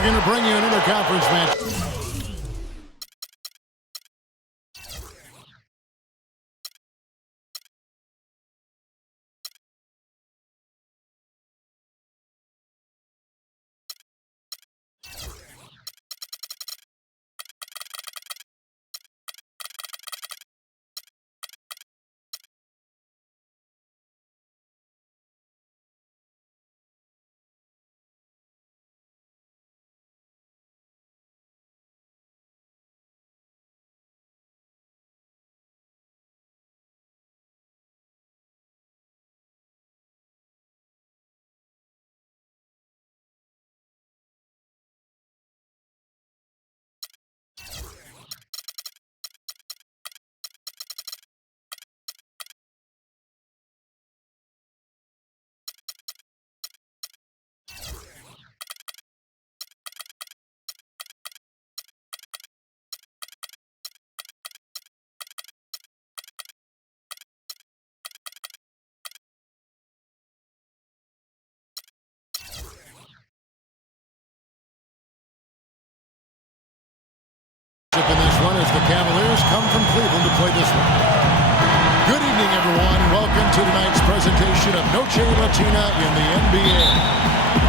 We're going to bring you an interconference match. In this one as the Cavaliers come from Cleveland to play this one. Good evening, everyone, and welcome to tonight's presentation of Noche Latina in the NBA.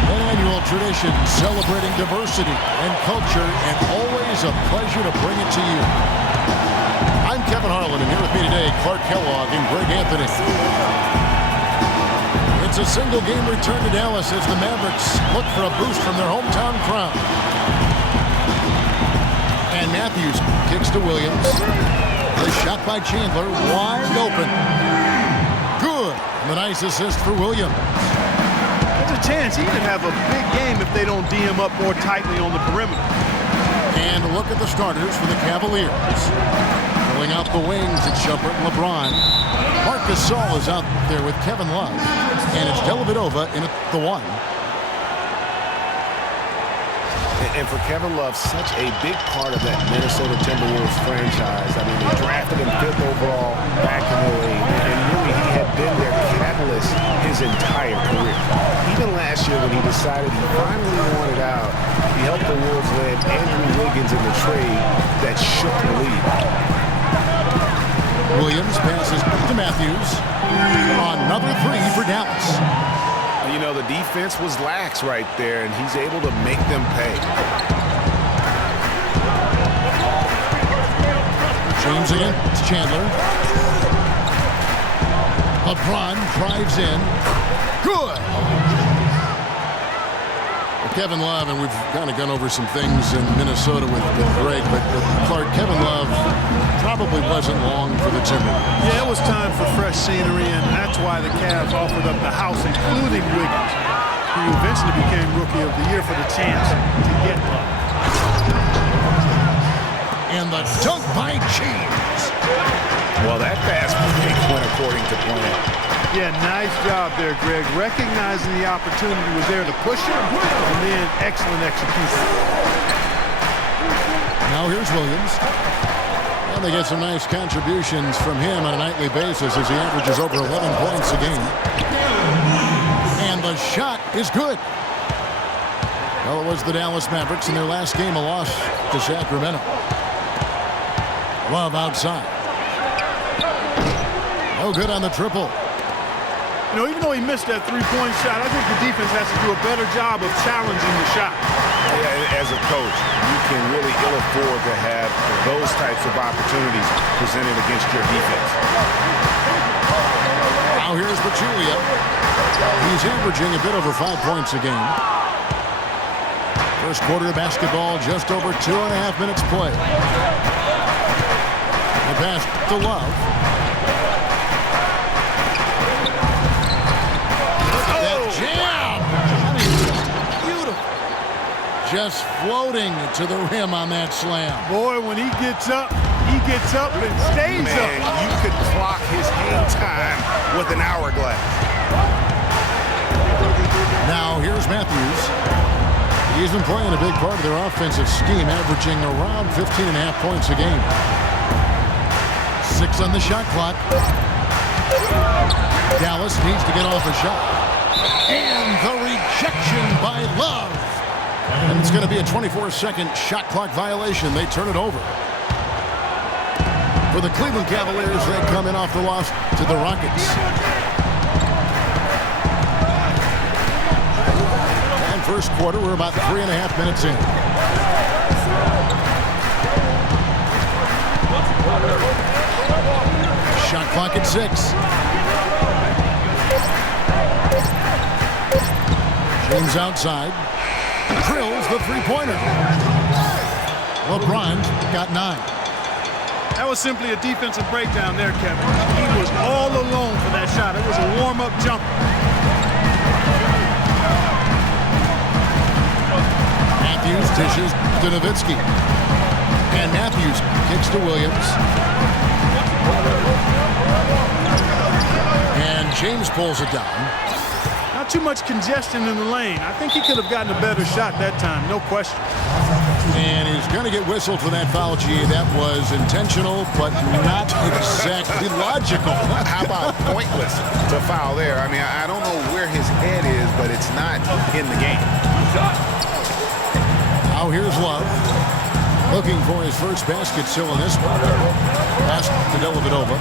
An annual tradition celebrating diversity and culture, and always a pleasure to bring it to you. I'm Kevin Harlan, and here with me today, Clark Kellogg and Greg Anthony. It's a single-game return to Dallas as the Mavericks look for a boost from their hometown crowd. And Matthews kicks to Williams. The shot by Chandler, wide open. Good. And the nice assist for Williams. There's a chance he could have a big game if they don't D him up more tightly on the perimeter. And look at the starters for the Cavaliers. Filling out the wings, it's Shumpert and LeBron. Marc Gasol is out there with Kevin Love. And it's Dellavedova in at the one. And for Kevin Love, such a big part of that Minnesota Timberwolves franchise. I mean, they drafted him 5th overall back in the league, and really he had been their catalyst his entire career. Even last year when he decided he finally wanted out, he helped the Wolves land Andrew Wiggins in the trade that shook the league. Williams passes to Matthews. Another three for Dallas. You know, the defense was lax right there, and he's able to make them pay. James again. It's Chandler. LeBron drives in. Good. Well, Kevin Love, and we've kind of gone over some things in Minnesota with Greg, but Clark, Kevin Love probably wasn't long for the Timberwolves. Yeah, it was time for fresh scenery, and that's why the Cavs offered up the house, including Wiggins, who eventually became Rookie of the Year for the chance to get Love. And the dunk by James. Well, that fast break went according to plan. Yeah, nice job there, Greg. Recognizing the opportunity was there to push him, and then excellent execution. Now here's Williams. And they get some nice contributions from him on a nightly basis as he averages over 11 points a game. And the shot is good. Well, it was the Dallas Mavericks in their last game, a loss to Sacramento. Love outside. No good on the triple. You know, even though he missed that three-point shot, I think the defense has to do a better job of challenging the shot. Yeah, as a coach, you can really ill afford to have those types of opportunities presented against your defense. Now here's Pachulia. He's averaging a bit over 5 points a game. First quarter of basketball, just over 2.5 minutes played. The pass to Love. Just floating to the rim on that slam. Boy, when he gets up and stays up. You could clock his hang time with an hourglass. Now here's Matthews. He's been playing a big part of their offensive scheme, averaging around 15.5 points a game. 6 on the shot clock. Dallas needs to get off a shot. And the rejection by Love. And it's going to be a 24-second shot clock violation. They turn it over. For the Cleveland Cavaliers, they come in off the loss to the Rockets. And first quarter, we're about 3.5 minutes in. Shot clock at 6. James outside. Drills the three-pointer. LeBron got 9. That was simply a defensive breakdown there, Kevin. He was all alone for that shot. It was a warm-up jumper. Matthews dishes to Nowitzki. And Matthews kicks to Williams. And James pulls it down. Not too much congestion in the lane. I think he could have gotten a better shot that time, no question. And he's going to get whistled for that foul, G. That was intentional, but not exactly logical. How about pointless to foul there? I mean, I don't know where his head is, but it's not in the game. Now here's Love. Looking for his first basket still in this one. Pass to Dellavedova.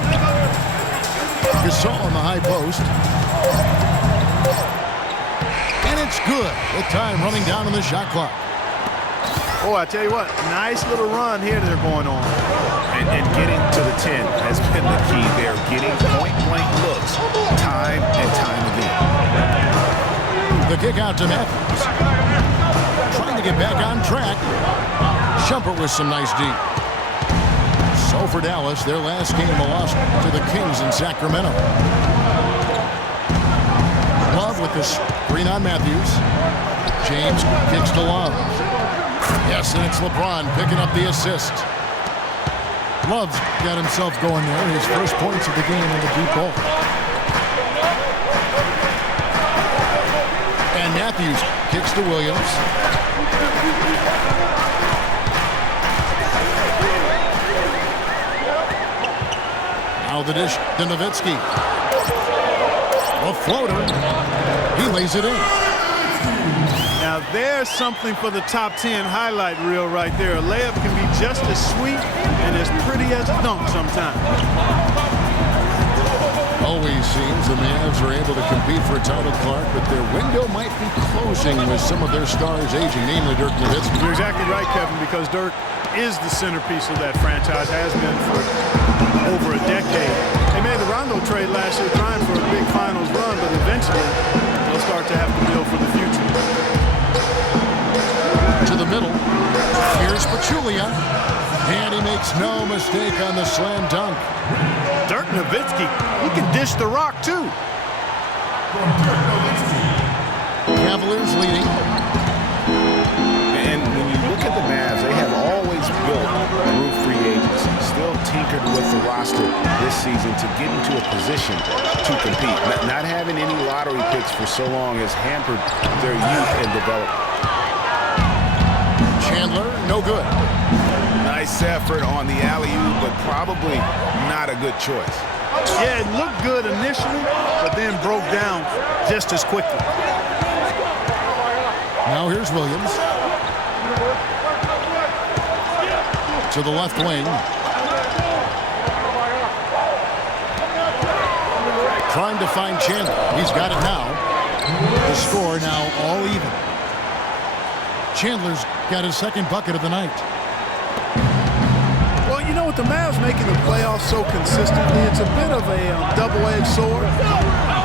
Gasol on the high post. And it's good with time running down on the shot clock. Oh, I tell you what, nice little run here they're going on. And getting to the 10 has been the key there. Getting point-blank looks time and time again. The kick out to Matthews. Trying to get back on track. Shumpert with some nice deep. So for Dallas, their last game a loss to the Kings in Sacramento. Love with the screen on Matthews. James kicks to Love. Yes, and it's LeBron picking up the assist. Love's got himself going there. His first points of the game on the deep ball. And Matthews kicks to Williams. Now the dish to Nowitzki. A floater. He lays it in. Now there's something for the top 10 highlight reel right there. A layup can be just as sweet and as pretty as a dunk sometimes. Always seems the Mavs are able to compete for a title, Clark, but their window might be closing with some of their stars aging, namely Dirk Nowitzki. You're exactly right, Kevin, because Dirk is the centerpiece of that franchise, has been for over a decade. They made the Rondo trade last year trying for a big finals run, but eventually they'll start to have to build for the future. To the middle. Here's Pachulia. And he makes no mistake on the slam dunk. Dirk Nowitzki, he can dish the rock too. Cavaliers leading. And when you look at the Mavs, they have always built through free agency, still tinkered with the roster this season to get into a position to compete. Not having any lottery picks for so long has hampered their youth and development. Chandler, no good. Nice effort on the alley-oop, but probably not a good choice. Yeah, it looked good initially, but then broke down just as quickly. Now here's Williams. To the left wing. Trying to find Chandler. He's got it now. The score now all even. Chandler's got his second bucket of the night. Well, you know, with the Mavs making the playoffs so consistently, it's a bit of a double-edged sword.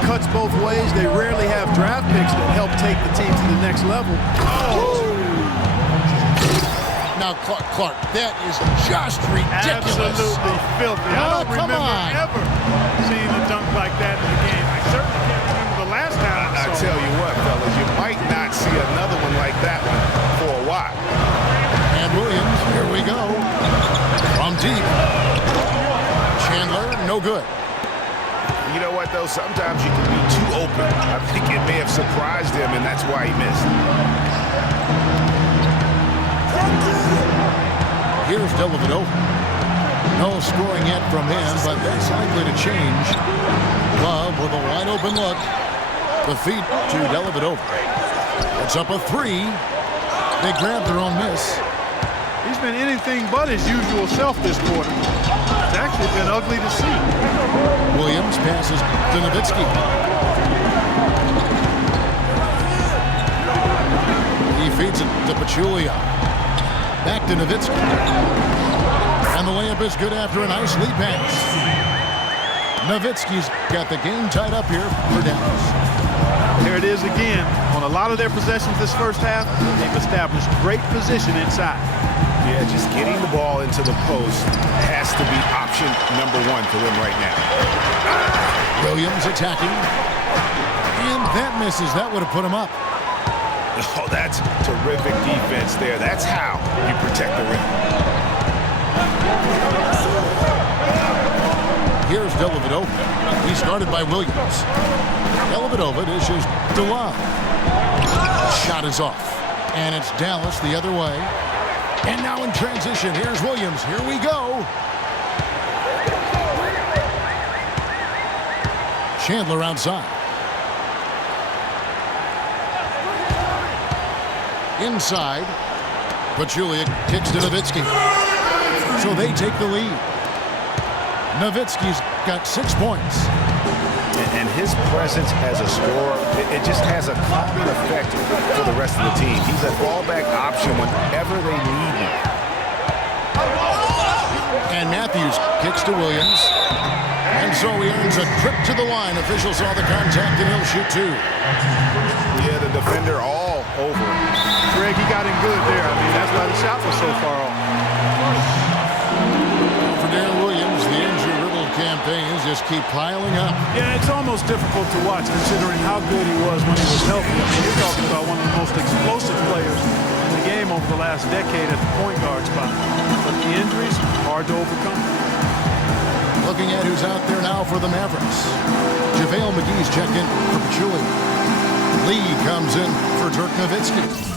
Cuts both ways. They rarely have draft picks that help take the team to the next level. Oh. Now, Clark, that is just ridiculous. Absolutely filthy. I don't remember ever seeing a dunk like that in the game. I certainly can't remember the last time I saw it. I tell you what, fellas, you might not see another one like that one for a while. And Williams, here we go. From deep. Chandler, no good. You know what, though? Sometimes you can be too open. I think it may have surprised him, and that's why he missed. Here's Dellavedova. No scoring yet from him, but that's likely to change. Love with a wide open look. The feed to Dellavedova. It's up a 3. They grabbed their own miss. He's been anything but his usual self this quarter. It's actually been ugly to see. Williams passes to Nowitzki. He feeds it to Pachulia. Back to Nowitzki. And the layup is good after a nice lead pass. Nowitzki's got the game tied up here for Dallas. There it is again. On a lot of their possessions this first half, they've established great position inside. Yeah, just getting the ball into the post has to be option number one for them right now. Williams attacking. And that misses. That would have put him up. Oh, that's terrific defense there. That's how you protect the rim. Here's Dellavedova. He started by Williams. Dellavedova dishes to Love. Shot is off. And it's Dallas the other way. And now in transition, here's Williams. Here we go. Chandler outside. Inside. Pachulia kicks to Nowitzki. So they take the lead. Nowitzki's got 6 points. And his presence as a scorer, it just has a calming effect for the rest of the team. He's a fallback option whenever they need him. And Matthews kicks to Williams. And so he earns a trip to the line. Officials saw the contact and he'll shoot two. Yeah, the defender all over him. Greg, he got him good there. I mean, that's why the shot was so far off. For Darren Williams, the injury-riddled campaigns just keep piling up. Yeah, it's almost difficult to watch considering how good he was when he was healthy. I mean, you're talking about one of the most explosive players in the game over the last decade at the point guard spot. But the injuries, hard to overcome. Looking at who's out there now for the Mavericks. JaVale McGee's checked in for Pachulia. Lee comes in for Dirk Nowitzki.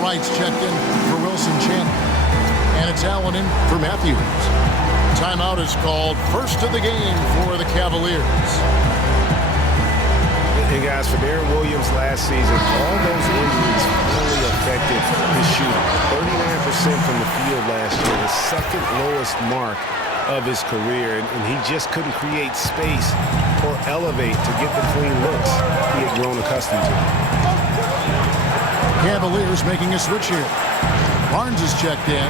Wright's checked in for Wilson Chandler. And it's Allen in for Matthews. Timeout is called. First of the game for the Cavaliers. And guys, for Darren Williams last season, all those injuries really affected his shooting. 39% from the field last year, the second lowest mark of his career. And he just couldn't create space or elevate to get the clean looks he had grown accustomed to. Cavaliers making a switch here. Barnes is checked in.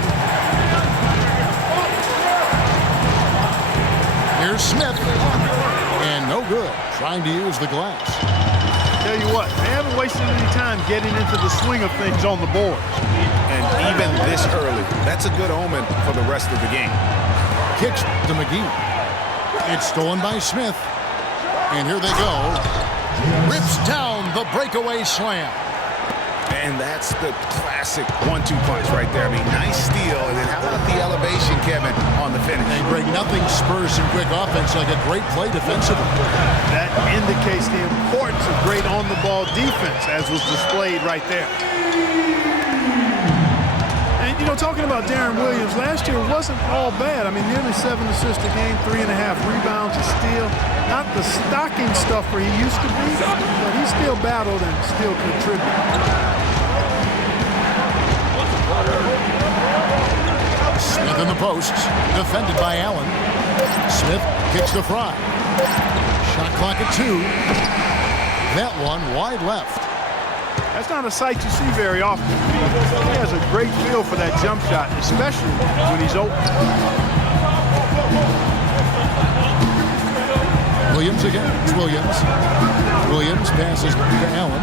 Here's Smith. And no good. Trying to use the glass. Tell you what, they haven't wasted any time getting into the swing of things on the board. And even this early, that's a good omen for the rest of the game. Kicks to McGee. It's stolen by Smith. And here they go. Rips down the breakaway slam. And that's the classic 1-2 punch right there. I mean, nice steal. And then how about the elevation, Kevin, on the finish? And Greg, nothing spurs some quick offense like a great play defensively. That indicates the importance of great on-the-ball defense, as was displayed right there. And, you know, talking about Deron Williams, last year wasn't all bad. I mean, nearly 7 assists a game, 3.5 rebounds, a steal. Not the stocking stuffer he used to be, but he still battled and still contributed. Smith in the posts, defended by Allen. Smith kicks to Frye. Shot clock at 2. That one wide left. That's not a sight you see very often. He has a great feel for that jump shot, especially when he's open. Williams again. It's Williams. Williams passes to Allen.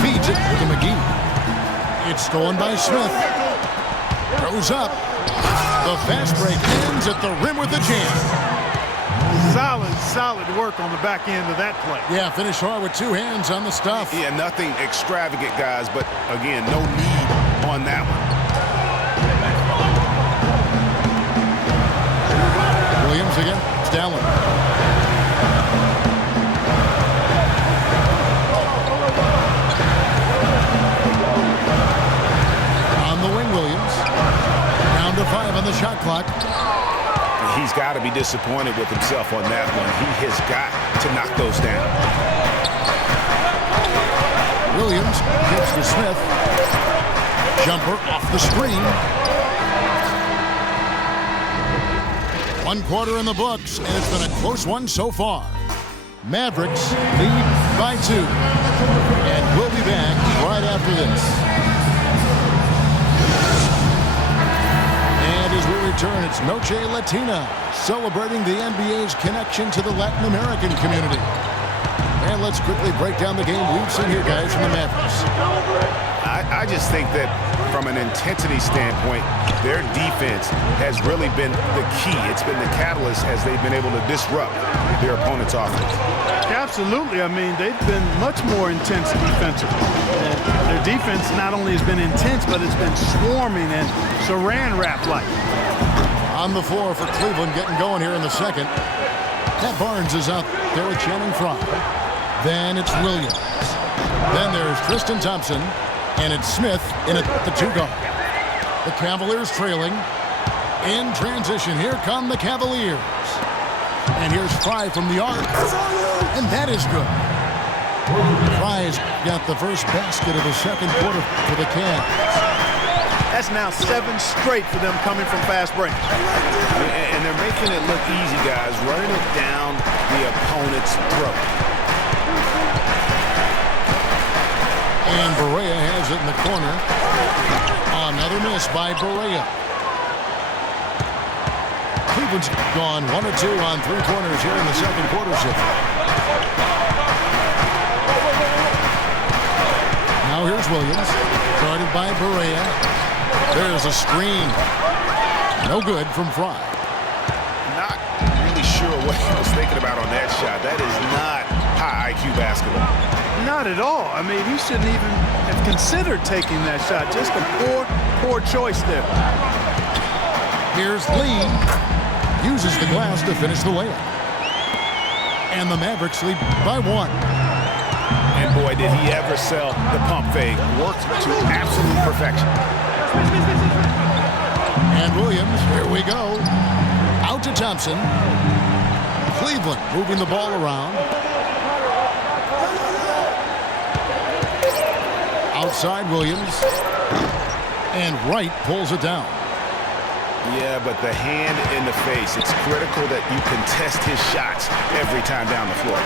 Feeds it to McGee. It's stolen by Smith. Goes up. The fast break ends at the rim with a jam. Solid work on the back end of that play. Yeah, finish hard with 2 hands on the stuff. Yeah, nothing extravagant, guys, but again, no need on that one. Williams again. It's Allen. On the wing, Williams. Down to 5 on the shot clock. He's got to be disappointed with himself on that one. He has got to knock those down. Williams gives to Smith. Jumper off the screen. 1 quarter in the books, and it's been a close one so far. Mavericks lead by 2. And we'll be back right after this. As we return, it's Noche Latina, celebrating the NBA's connection to the Latin American community. And let's quickly break down the game we've seen here, guys, from the Mavericks. I just think that from an intensity standpoint, their defense has really been the key. It's been the catalyst as they've been able to disrupt their opponent's offense. Absolutely. I mean, they've been much more intense defensively. Their defense not only has been intense, but it's been swarming and saran wrap-like. On the floor for Cleveland, getting going here in the second. Pat Barnes is out there with Channing Frye. Then it's Williams. Then there's Tristan Thompson. And it's Smith in at the 2 guard. The Cavaliers trailing. In transition, here come the Cavaliers. And here's Frye from the arc. And that is good. Frye's got the first basket of the second quarter for the Cavs. That's now 7 straight for them coming from fast break. And they're making it look easy, guys, running it down the opponent's throat. And Barea has it in the corner. Another miss by Barea. Cleveland's gone 1 of 2 on 3 corners here in the second quarter shift. Now here's Williams, guarded by Barea. There's a screen. No good from Frye. Not really sure what he was thinking about on that shot. That is not high IQ basketball. Not at all. I mean, he shouldn't even have considered taking that shot. Just a poor choice there. Here's Lee. Uses the glass to finish the layup. And the Mavericks lead by 1. And boy, did he ever sell the pump fake. Worked to absolute perfection. And Williams, here we go. Out to Thompson. Cleveland moving the ball around. Outside Williams. And Wright pulls it down. Yeah, but the hand in the face, it's critical that you contest his shots every time down the floor.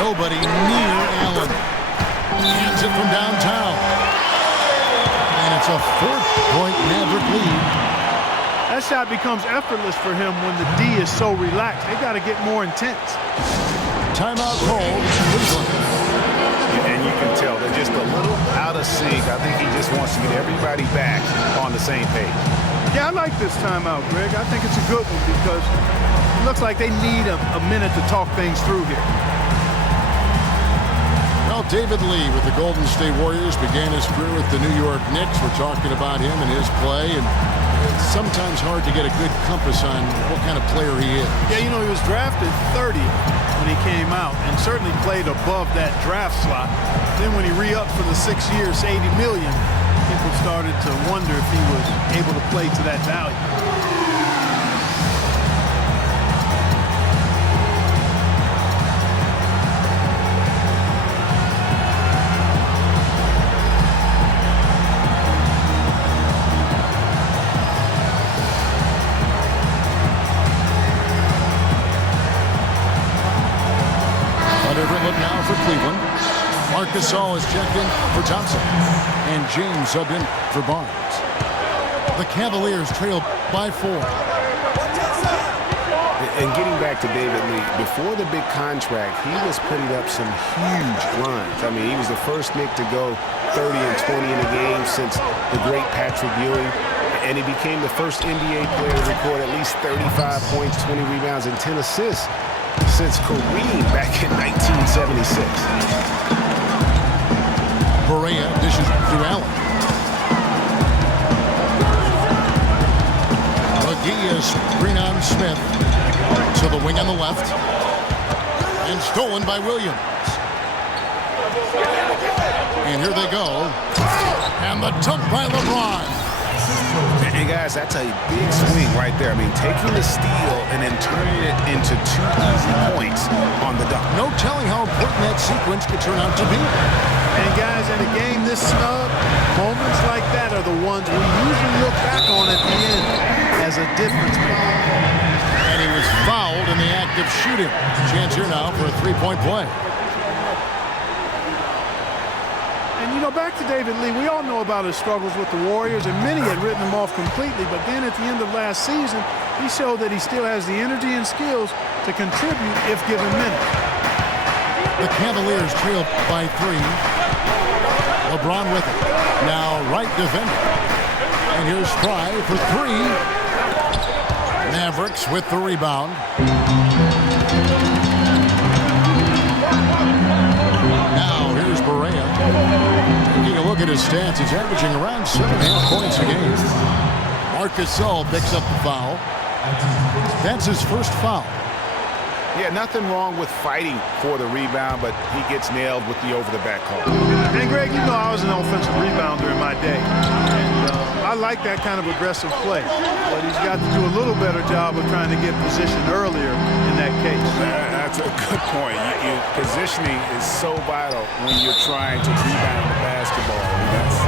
Nobody near Allen. Hands it from downtown. And it's a 4-point Maverick lead. That shot becomes effortless for him when the D is so relaxed. They got to get more intense. Timeout called. Cleveland. And you can tell they're just a little out of sync. I think he just wants to get everybody back on the same page. Yeah, I like this timeout, Greg. I think it's a good one because it looks like they need a minute to talk things through here. Well, David Lee with the Golden State Warriors began his career with the New York Knicks. We're talking about him and his play, and it's sometimes hard to get a good compass on what kind of player he is. Yeah, you know, he was drafted 30th when he came out and certainly played above that draft slot. Then when he re-upped for the 6 years, $80 million, people started to wonder if he was able to play to that value. Now for Cleveland. Marc Gasol is checked in for Thompson. And James subbed in for Barnes. The Cavaliers trail by 4. And getting back to David Lee, before the big contract, he was putting up some huge lines. I mean, he was the first Knick to go 30 and 20 in a game since the great Patrick Ewing. And he became the first NBA player to record at least 35 points, 20 rebounds, and 10 assists since Kareem back in 1976. Barea dishes to Allen. McGee is screen on Smith to the wing on the left. And stolen by Williams. And here they go. And the dunk by LeBron. And guys, that's a big swing right there. I mean, taking the steal and then turning it into 2 easy points on the dunk. No telling how important that sequence could turn out to be. And guys, in a game this snug, moments like that are the ones we usually look back on at the end as a difference maker. And he was fouled in the act of shooting. Chance here now for a three-point play. And, you know, back to David Lee, we all know about his struggles with the Warriors, and many had written him off completely. But then at the end of last season, he showed that he still has the energy and skills to contribute if given minutes. The Cavaliers trail by 3. LeBron with it. Now right defender. And here's Fry for 3. Mavericks with the rebound. Now here's Barea. Taking a look at his stats, he's averaging around 7.5 points a game. Marc Gasol picks up the foul. That's his first foul. Yeah, nothing wrong with fighting for the rebound, but he gets nailed with the over-the-back call. And, Greg, you know I was an offensive rebounder in my day. And I like that kind of aggressive play. But he's got to do a little better job of trying to get position earlier in that case. That's a good point. Positioning is so vital when you're trying to rebound the basketball. That's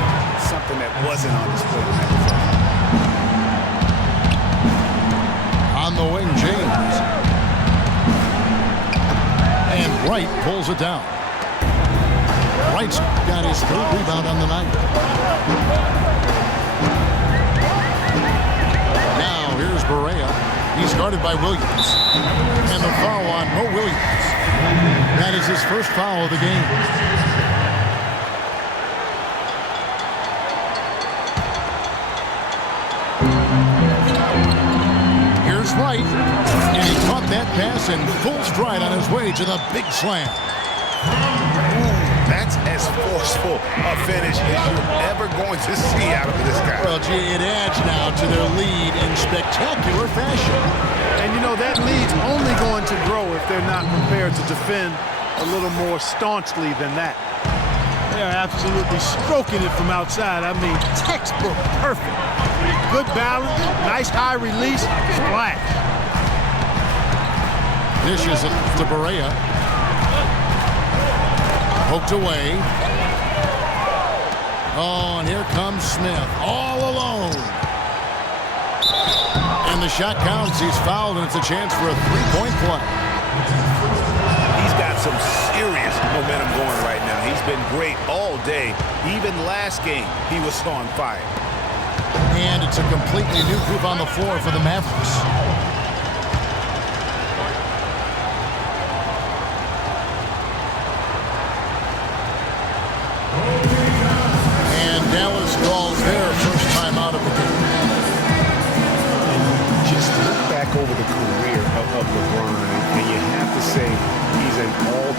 something that wasn't on display in that play. On the wing, James. And Wright pulls it down. Wright's got his 3rd rebound on the night. Now here's Barea. He's guarded by Williams. And the foul on Mo Williams. That is his first foul of the game. Here's Wright. And he caught that pass in full stride on his way to the big slam. That's as forceful a finish as you're ever going to see out of this guy. Well, gee, it adds now to their lead in spectacular fashion. And, you know, that lead's only going to grow if they're not prepared to defend a little more staunchly than that. They're absolutely stroking it from outside. I mean, textbook perfect. Good balance, nice high release, splash. Dishes it to Barea. Poked away. Oh, and here comes Smith, all alone. And the shot counts. He's fouled, and it's a chance for a three-point play. He's got some serious momentum going right now. He's been great all day. Even last game, he was on fire. And it's a completely new group on the floor for the Mavericks. And Dallas calls their first time out of the game.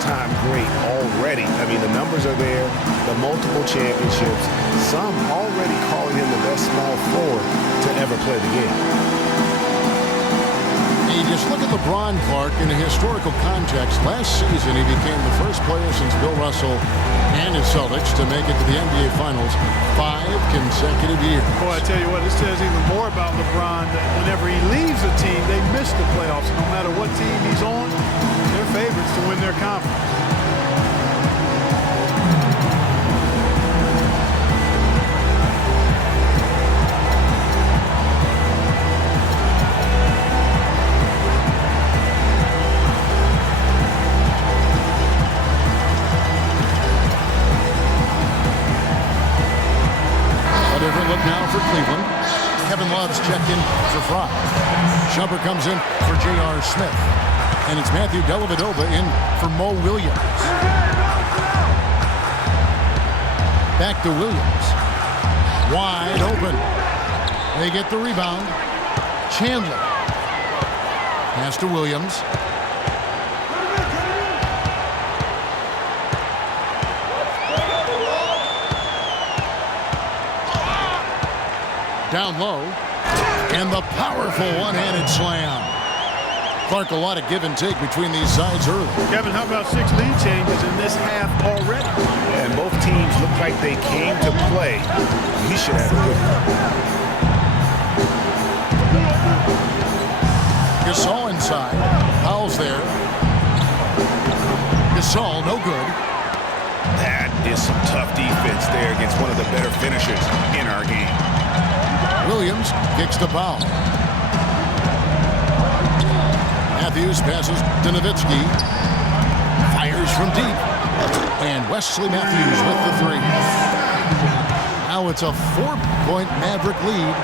all-time great already. I mean, the numbers are there, the multiple championships, some already calling him the best small forward to ever play the game. You just look at LeBron, Clark, in a historical context. Last season, he became the first player since Bill Russell and his Celtics to make it to the NBA Finals 5 consecutive years. Boy, I tell you what, this says even more about LeBron that whenever he leaves a team, they miss the playoffs. No matter what team he's on, they're favorites to win their conference. Now for Cleveland. Kevin Love's checked in for Fry. Shumpert comes in for J.R. Smith. And it's Matthew Dellavedova in for Mo Williams. Back to Williams. Wide open. They get the rebound. Chandler. Pass to Williams. Down low, and the powerful one-handed slam. Clark, a lot of give and take between these sides early. Kevin, how about 6 lead changes in this half already? And both teams look like they came to play. He should have a good one. Gasol inside. Powell's there. Gasol, no good. That is some tough defense there against one of the better finishers in our game. Williams kicks to Powell. Matthews passes to Nowitzki. Fires from deep. And Wesley Matthews with the 3. Now it's a 4-point Maverick lead.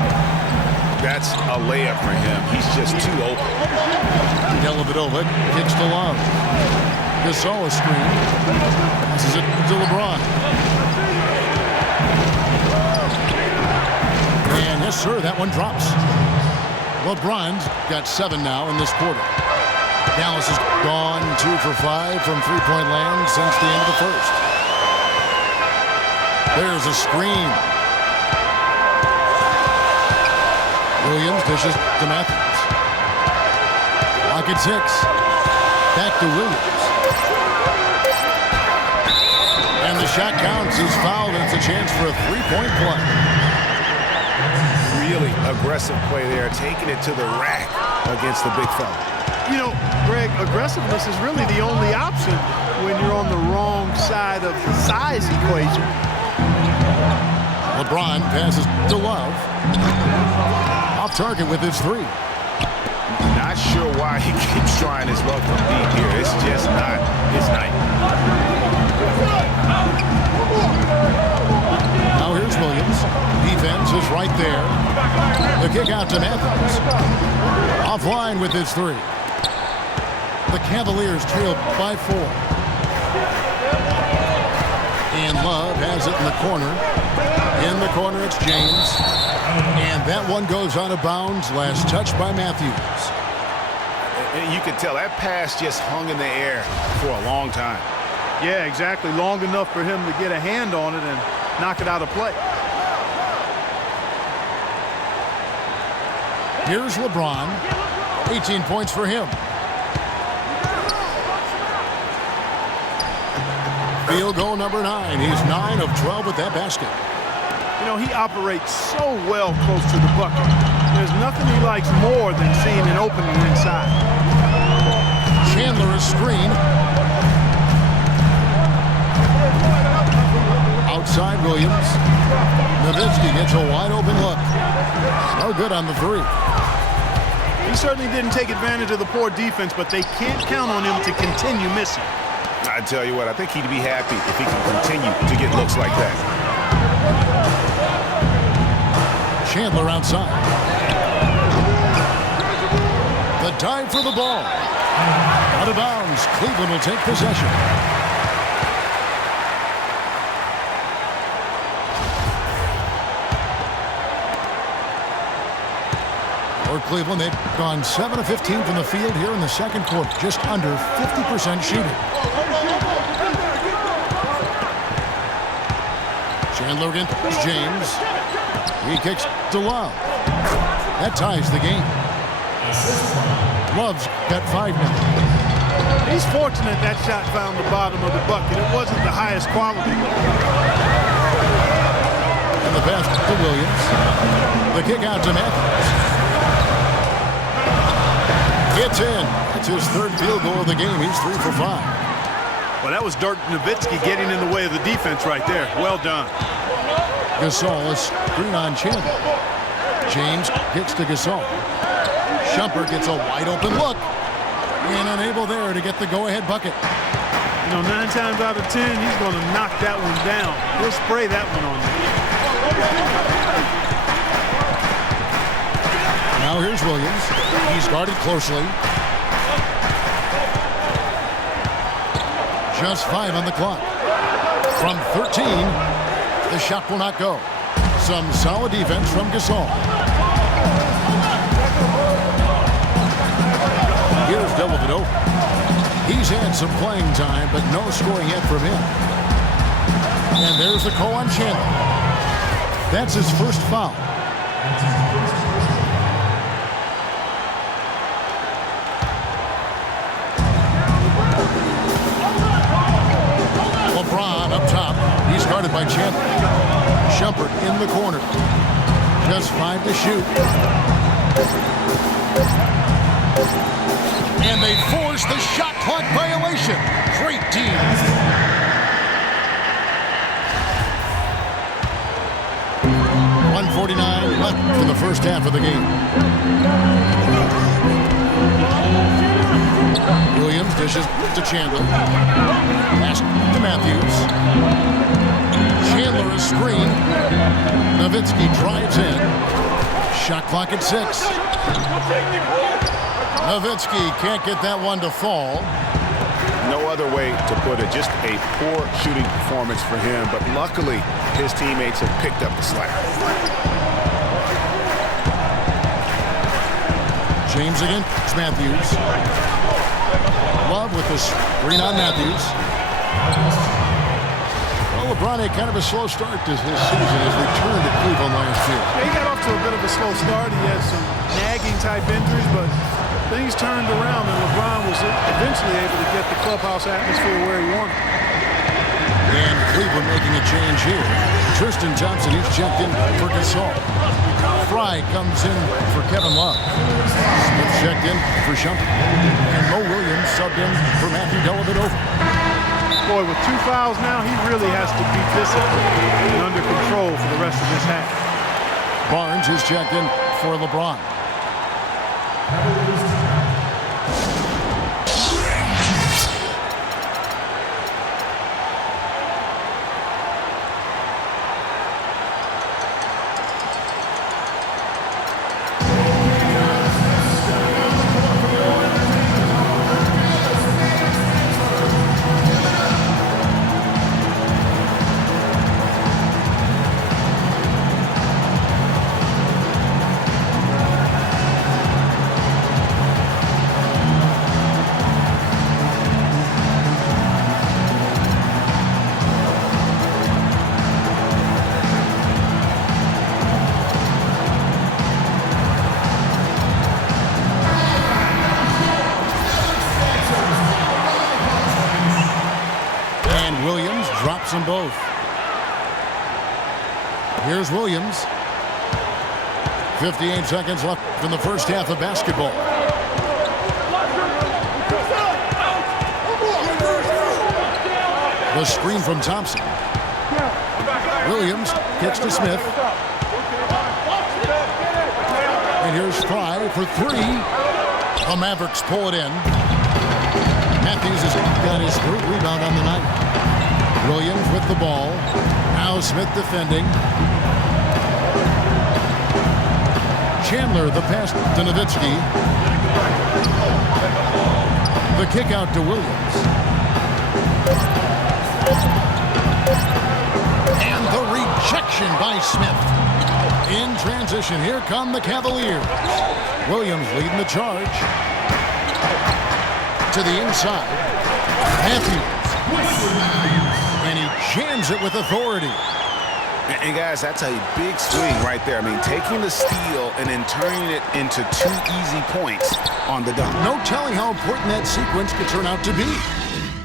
That's a layup for him. He's just too open. Dellavedova kicks to Love. Gasol a screen. Passes it to LeBron. And yes, sir, that one drops. LeBron's got 7 now in this quarter. Dallas has gone 2 for 5 from three-point land since the end of the first. There's a screen. Williams dishes to Matthews. Clock at 6. Back to Williams. And the shot counts. He's fouled, and it's a chance for a 3-point play. Really aggressive play there, taking it to the rack against the big fella. You know, Greg, aggressiveness is really the only option when you're on the wrong side of the size equation. LeBron passes to Love. Off target with his 3. Not sure why he keeps trying his luck from deep here. It's just not his night. Now here's Williams. Defense is right there. The kick out to Matthews. Offline with his 3. The Cavaliers trailed by 4. And Love has it in the corner. In the corner, it's James. And that one goes out of bounds. Last touch by Matthews. And you can tell that pass just hung in the air for a long time. Yeah, exactly. Long enough for him to get a hand on it and knock it out of play. Here's LeBron. 18 points for him. Field goal number 9. He's 9 of 12 with that basket. You know, he operates so well close to the bucket. There's nothing he likes more than seeing an opening inside. Chandler is screen. Outside Williams. Nowitzki gets a wide open look. No good on the 3. He certainly didn't take advantage of the poor defense, but they can't count on him to continue missing. I tell you what, I think he'd be happy if he can continue to get looks like that. Chandler outside. The dive for the ball. Out of bounds. Cleveland will take possession. For Cleveland, they've gone 7 of 15 from the field here in the second quarter. Just under 50% shooting. Chandler against James. He kicks to Love. That ties the game. Love's got 5 now. He's fortunate that shot found the bottom of the bucket. It wasn't the highest quality. And the pass to Williams. The kick out to Matthews. It's in. That's his 3rd field goal of the game. He's 3 for 5. Well, that was Dirk Nowitzki getting in the way of the defense right there. Well done. Gasol is screen on Chandler. James kicks to Gasol. Shumpert gets a wide open look. And unable there to get the go-ahead bucket. You know, 9 times out of 10, he's going to knock that one down. He'll spray that one on you. Now here's Williams. He's guarded closely. Just 5 on the clock. From 13, the shot will not go. Some solid defense from Gasol. Here's Dellavedova. He's had some playing time, but no scoring yet from him. And there's the call on Chandler. That's his first foul. LeBron up top. He's guarded by Chandler. Shumpert in the corner. Just 5 to shoot. And they force the shot clock violation. Great team. .149 left in the first half of the game. Williams dishes to Chandler. Pass to Matthews. Chandler is screened. Nowitzki drives in. Shot clock at 6. Nowitzki can't get that one to fall. No other way to put it. Just a poor shooting performance for him. But luckily, his teammates have picked up the slack. James against Matthews. Love with the screen on Matthews. Well, LeBron had kind of a slow start to his season. His return to Cleveland last year. He got off to a bit of a slow start. He had some nagging type injuries, but things turned around, and LeBron was eventually able to get the clubhouse atmosphere where he wanted. And Cleveland making a change here. Tristan Thompson, he's checked in for Gasol. Fry comes in for Kevin Love. Smith checked in for Shumpert. And Mo Williams subbed in for Matthew Dellavedova. Boy, with 2 fouls now, he really has to be disciplined and under control for the rest of this half. Barnes is checked in for LeBron. Drops them both. Here's Williams. 58 seconds left in the first half of basketball. The screen from Thompson. Williams kicks to Smith. And here's Fry for 3. The Mavericks pull it in. Matthews has got his 3rd rebound on the night. Williams with the ball. Now Smith defending. Chandler, the pass to Nowitzki. The kick out to Williams. And the rejection by Smith. In transition, here come the Cavaliers. Williams leading the charge. To the inside. Matthews. And he jams it with authority. And guys, that's a big swing right there. I mean, taking the steal and then turning it into 2 easy points on the dunk. No telling how important that sequence could turn out to be.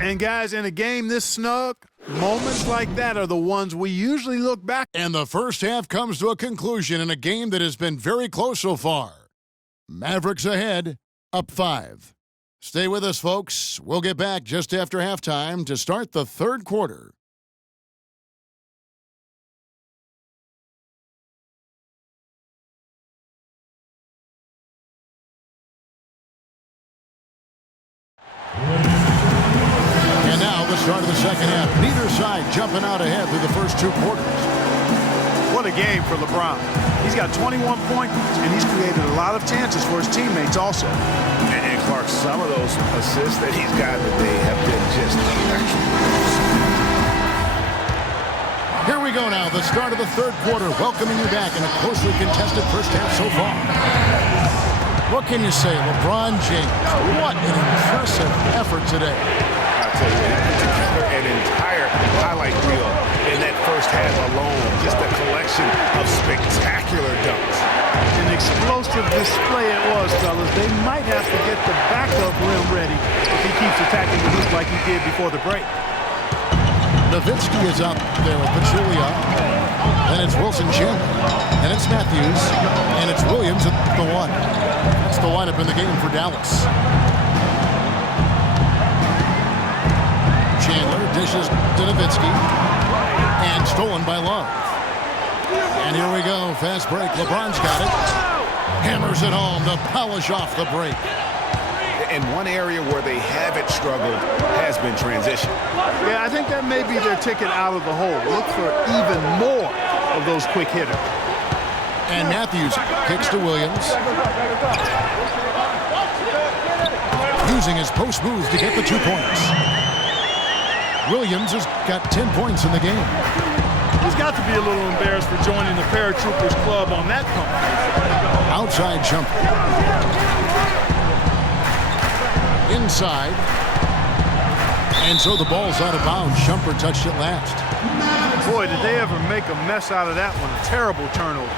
And guys, in a game this snug, moments like that are the ones we usually look back. And the first half comes to a conclusion in a game that has been very close so far. Mavericks ahead, up 5. Stay with us, folks. We'll get back just after halftime to start the third quarter. And now the start of the second half. Neither side jumping out ahead through the first 2 quarters. What a game for LeBron. He's got 21 points, and he's created a lot of chances for his teammates also. And Clark, some of those assists that he's gotten today have been just electric. Here we go now, the start of the third quarter, welcoming you back in a closely contested first half so far. What can you say, LeBron James? What an impressive effort today. I'll tell you, he put together an entire highlight reel in that first half alone. Just a collection of spectacular dunks. An explosive display it was, fellas. They might have to get the backup rim ready if he keeps attacking the hoop like he did before the break. Nowitzki is up there with Pachulia. Then it's Wilson Chandler. And it's Matthews. And it's Williams at the 1. That's the lineup in the game for Dallas. Chandler dishes to Nowitzki. And stolen by Love. And here we go. Fast break. LeBron's got it. Hammers it home to polish off the break. And one area where they haven't struggled has been transition. Yeah, I think that may be their ticket out of the hole. Look for even more of those quick hitters. And Matthews kicks to Williams. Using his post moves to get the 2 points. Williams has got 10 points in the game. He's got to be a little embarrassed for joining the Paratroopers Club on that pump. Outside jumper. Inside. And so the ball's out of bounds. Shumpert touched it last. Boy, did they ever make a mess out of that one. A terrible turnover.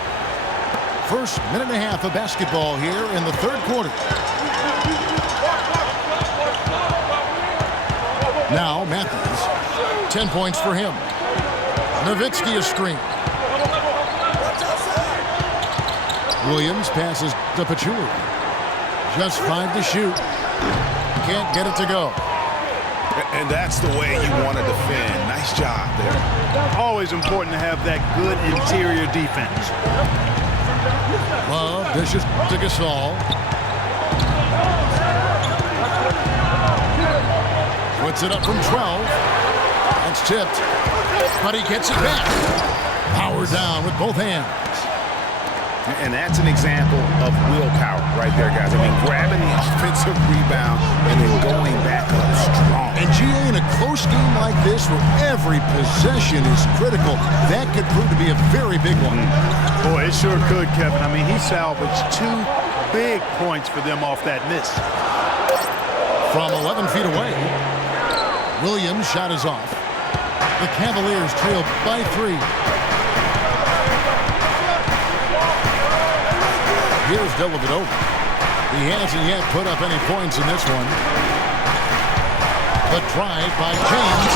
First minute and a half of basketball here in the third quarter. Now Matthews. 10 points for him. Nowitzki a screen. Williams passes to Pachulia. Just 5 to shoot. Can't get it to go. And that's the way you want to defend. Nice job there. Always important to have that good interior defense. Love dishes to Gasol. Puts it up from 12. That's tipped. But he gets it back. Power down with both hands. And that's an example of willpower right there, guys. I mean, grabbing the offensive rebound and then going back up strong. And GA, in a close game like this where every possession is critical, that could prove to be a very big one. Boy, it sure could, Kevin. I mean, he salvaged 2 big points for them off that miss. From 11 feet away, Williams' shot is off. The Cavaliers trail by 3. Here's Dellavedova. He hasn't yet put up any points in this one. The drive by James.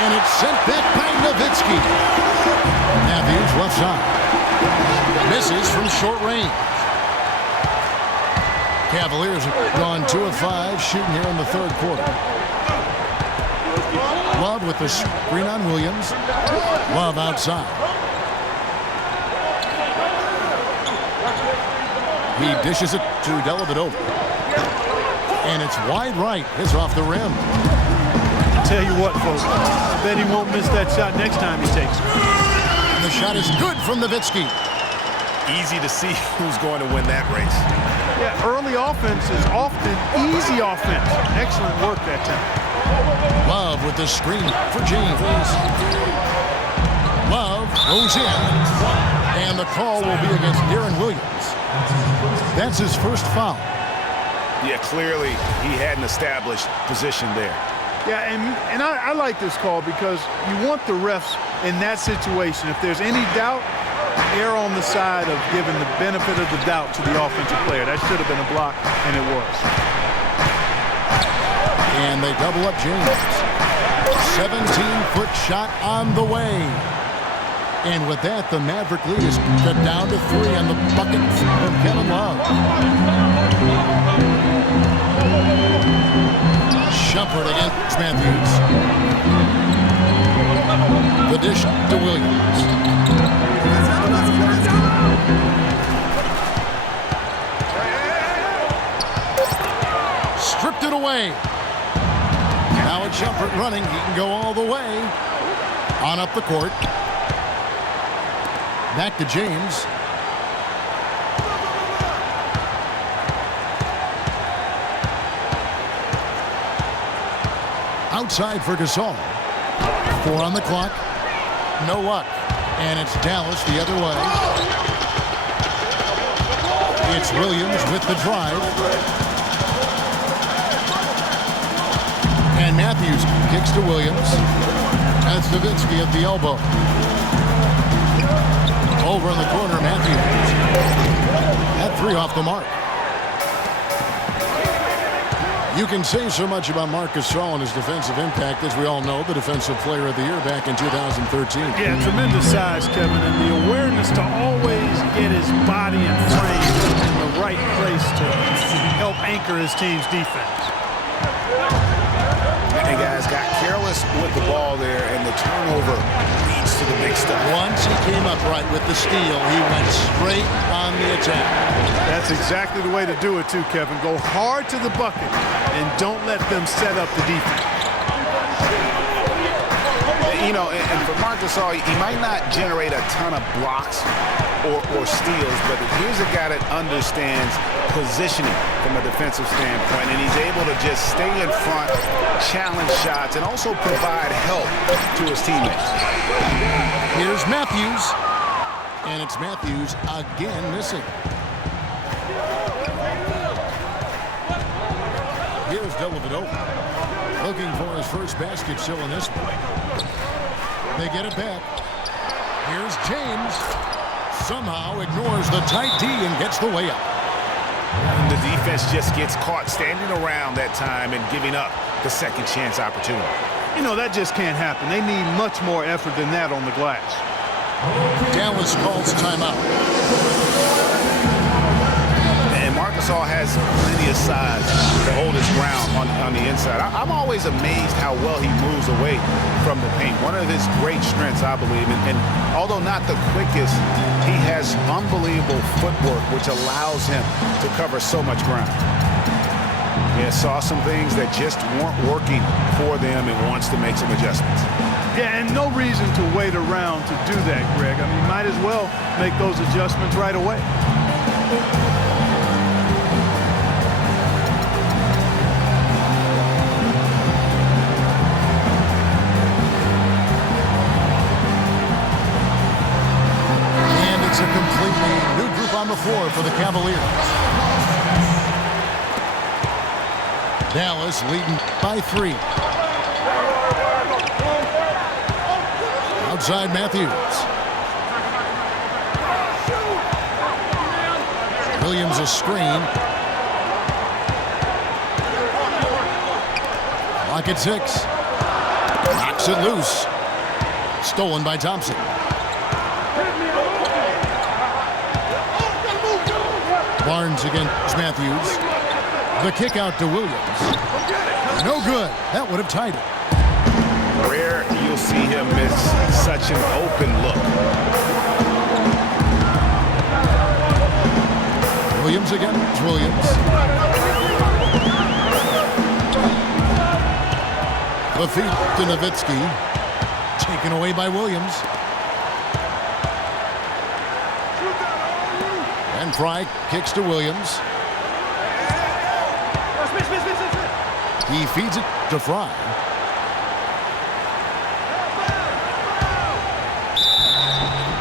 And it's sent back by Nowitzki. Matthews left side. Misses from short range. Cavaliers have gone 2 of 5 shooting here in the third quarter. Love with the screen on Williams. Love outside. He dishes it to Dellavedova. And it's wide right. It's off the rim. Tell you what, folks, I bet he won't miss that shot next time he takes it. And the shot is good from Nowitzki. Easy to see who's going to win that race. Yeah, early offense is often easy offense. Excellent work that time. Love with the screen for James. Love goes in. And the call will be against Deron Williams. That's his first foul. Yeah, clearly he had an established position there. Yeah, and I like this call because you want the refs in that situation. If there's any doubt, err on the side of giving the benefit of the doubt to the offensive player. That should have been a block, and it was. And they double up James. 17-foot shot on the way. And with that, the Maverick lead is cut down to 3 on the bucket from Kevin Love. Shumpert against Matthews. The dish to Williams. Stripped it away. Now it's Shumpert running. He can go all the way. On up the court. Back to James. Outside for Gasol. 4 on the clock. No luck. And it's Dallas the other way. It's Williams with the drive. And Matthews kicks to Williams. That's Nowitzki at the elbow. Over in the corner, Matthews. That 3 off the mark. You can say so much about Marc Gasol and his defensive impact. As we all know, the Defensive Player of the Year back in 2013. Yeah, tremendous size, Kevin, and the awareness to always get his body and frame in the right place to help anchor his team's defense. And guys got careless with the ball there, and the turnover leads to the big stuff. Once he came up right with the steal, he went straight on the attack. That's exactly the way to do it, too, Kevin. Go hard to the bucket and don't let them set up the defense. You know, and for Marc Gasol, he might not generate a ton of blocks or steals, but here's a guy that understands positioning from a defensive standpoint, and he's able to just stay in front, challenge shots, and also provide help to his teammates. Here's Matthews, and it's Matthews again missing. Here's Dellavedova, looking for his first basket still in this one. They get it back. Here's James. Somehow ignores the tight D and gets the way up. And the defense just gets caught standing around that time and giving up the second chance opportunity. You know, that just can't happen. They need much more effort than that on the glass. Dallas calls timeout. And Marc Gasol has plenty of size to hold his ground on the inside. I'm always amazed how well he moves away from the paint. One of his great strengths, I believe, and although not the quickest, he has unbelievable footwork, which allows him to cover so much ground. Yeah, saw some things that just weren't working for them and wants to make some adjustments. Yeah, and no reason to wait around to do that, Greg. I mean, might as well make those adjustments right away. It's a completely new group on the floor for the Cavaliers. Dallas leading by 3. Outside Matthews. Williams a screen. Clock at 6. Knocks it loose. Stolen by Thompson. Barnes against Matthews. The kick out to Williams. No good. That would have tied it. Rare you'll see him miss such an open look. Williams against Williams. The feed to Nowitzki. Taken away by Williams. And Fry kicks to Williams. He feeds it to Fry.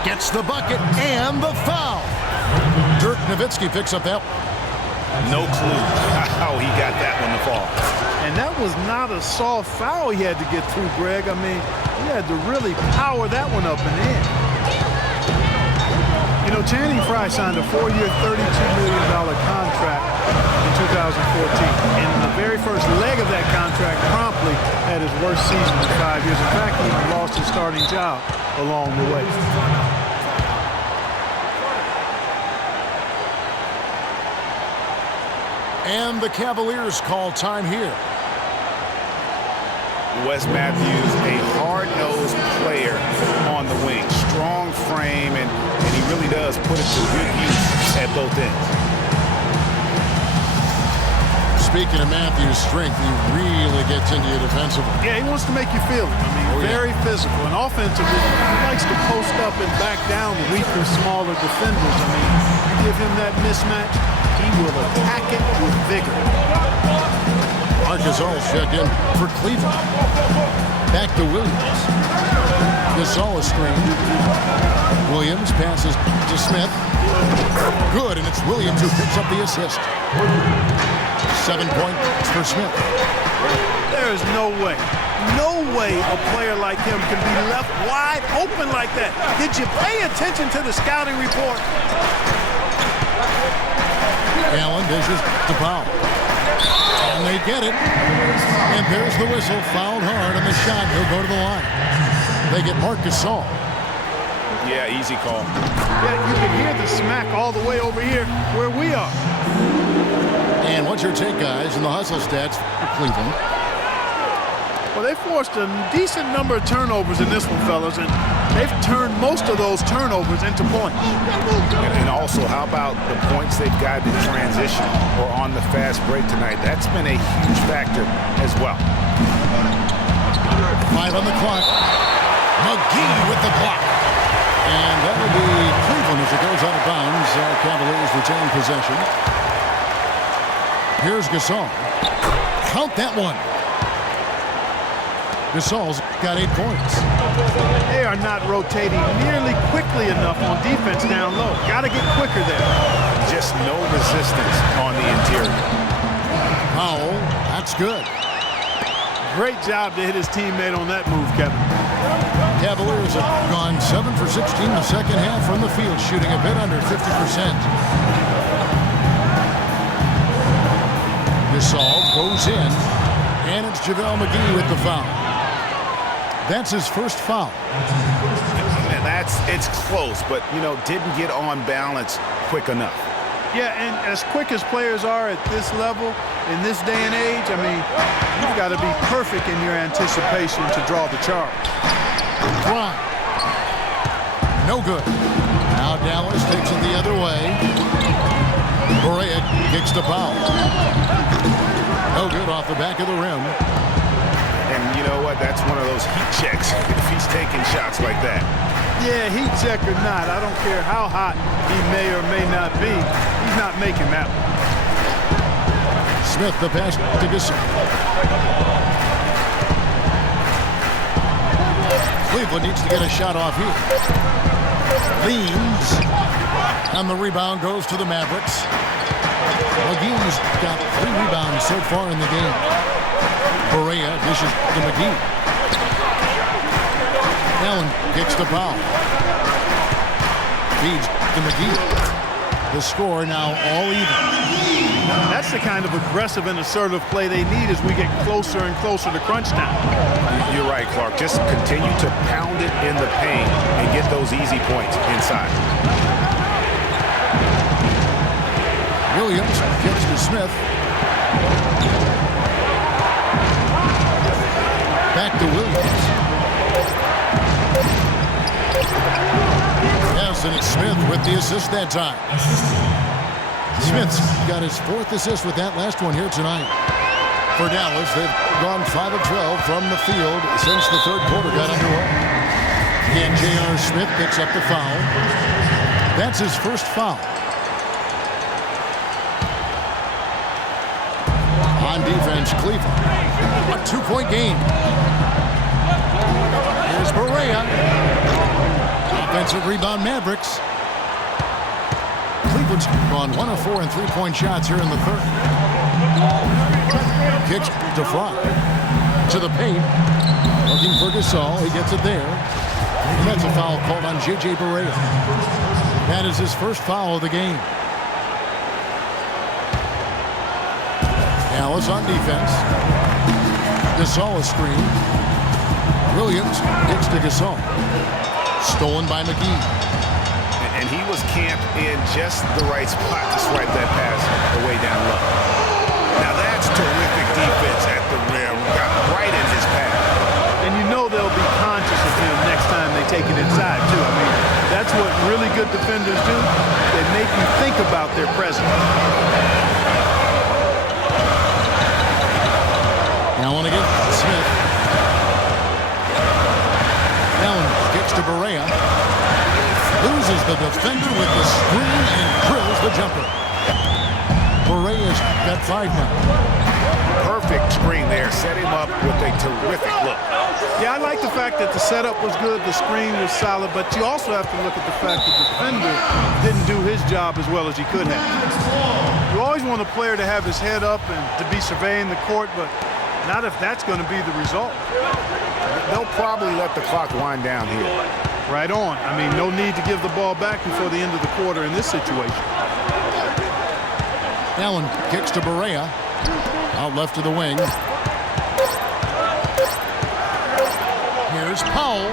Gets the bucket and the foul. Dirk Nowitzki picks up that. No clue how he got that one to fall. And that was not a soft foul he had to get through, Greg. I mean, he had to really power that one up and in. You know, Channing Frye signed a 4-year, $32 million contract in 2014. And in the very first leg of that contract, promptly had his worst season in 5 years. In fact, he even lost his starting job along the way. And the Cavaliers call time here. Wes Matthews, a hard-nosed player on the wing. Strong frame, and he really does put it to good use at both ends. Speaking of Matthews' strength, he really gets into you defensively. Yeah, he wants to make you feel it. I mean, very physical. And offensively, he likes to post up and back down the weaker, smaller defenders. I mean, you give him that mismatch, he will attack it with vigor. Marc Gasol checked in for Cleveland. Back to Williams. Gasol is screened. Williams passes to Smith. Good, and it's Williams who picks up the assist. 7 points for Smith. There is no way a player like him can be left wide open like that. Did you pay attention to the scouting report? Allen dishes to Powell. And they get it. And there's the whistle. Fouled hard on the shot. He'll go to the line. They get Marc Gasol. Yeah, easy call. Yeah, you can hear the smack all the way over here where we are. And what's your take, guys, in the hustle stats for Cleveland? Well, they forced a decent number of turnovers in this one, fellas, and they've turned most of those turnovers into points. And also, how about the points they've got in transition or on the fast break tonight? That's been a huge factor as well. 5 on the clock. McGee with the block. And that will be Cleveland as it goes out of bounds. Cavaliers retain possession. Here's Gasol. Count that one. Gasol's got 8 points. They are not rotating nearly quickly enough on defense down low. Got to get quicker there. Just no resistance on the interior. Powell, that's good. Great job to hit his teammate on that move, Kevin. Cavaliers have gone 7 for 16 the second half from the field, shooting a bit under 50%. Gasol goes in, and it's JaVale McGee with the foul. That's his first foul. And it's close, but, you know, didn't get on balance quick enough. Yeah, and as quick as players are at this level, in this day and age, I mean, you've got to be perfect in your anticipation to draw the charge. Bryant. No good. Now Dallas takes it the other way. Barea kicks to Powell. No good off the back of the rim. And you know what? That's one of those heat checks if he's taking shots like that. Yeah, heat check or not, I don't care how hot he may or may not be. He's not making that one. Smith, the pass to Gasol. Cleveland needs to get a shot off here. Leans. And the rebound goes to the Mavericks. McGee's got 3 rebounds so far in the game. Barea dishes to McGee. Allen kicks to Powell. Feeds to McGee. The score now all even. That's the kind of aggressive and assertive play they need as we get closer and closer to crunch time. You're right, Clark. Just continue to pound it in the paint and get those easy points inside. Williams gets to Smith. Back to Williams. Yes, and it's Smith with the assist that time. Smith's got his 4th assist with that last one here tonight. For Dallas, they've gone 5 of 12 from the field since the 3rd quarter got underway. Again, J.R. Smith picks up the foul. That's his first foul. On defense, Cleveland. A 2-point game. Here's Barea. Offensive rebound, Mavericks. Cleveland's gone 1 of 4 in 3-point shots here in the 3rd. Kicks to Fry. To the paint. Looking for Gasol. He gets it there. And that's a foul called on J.J. Barea. That is his first foul of the game. Dallas on defense. Gasol is screened. Williams gets to Gasol. Stolen by McGee. And he was camped in just the right spot to swipe that pass away down low. Now that's terrific defense at the rim. Got right in his path. And you know they'll be conscious of him next time they take it inside, too. I mean, that's what really good defenders do. They make you think about their presence. Allen again. Smith. Allen kicks to Barea. Loses the defender with the screen and drills the jumper. Barea's got 5 now. Perfect screen there. Set him up with a terrific look. Yeah, I like the fact that the setup was good, the screen was solid, but you also have to look at the fact the defender didn't do his job as well as he could have. You always want a player to have his head up and to be surveying the court, but not if that's going to be the result. They'll probably let the clock wind down here. Right on. I mean, no need to give the ball back before the end of the quarter in this situation. Allen kicks to Barea. Out left to the wing. Here's Powell.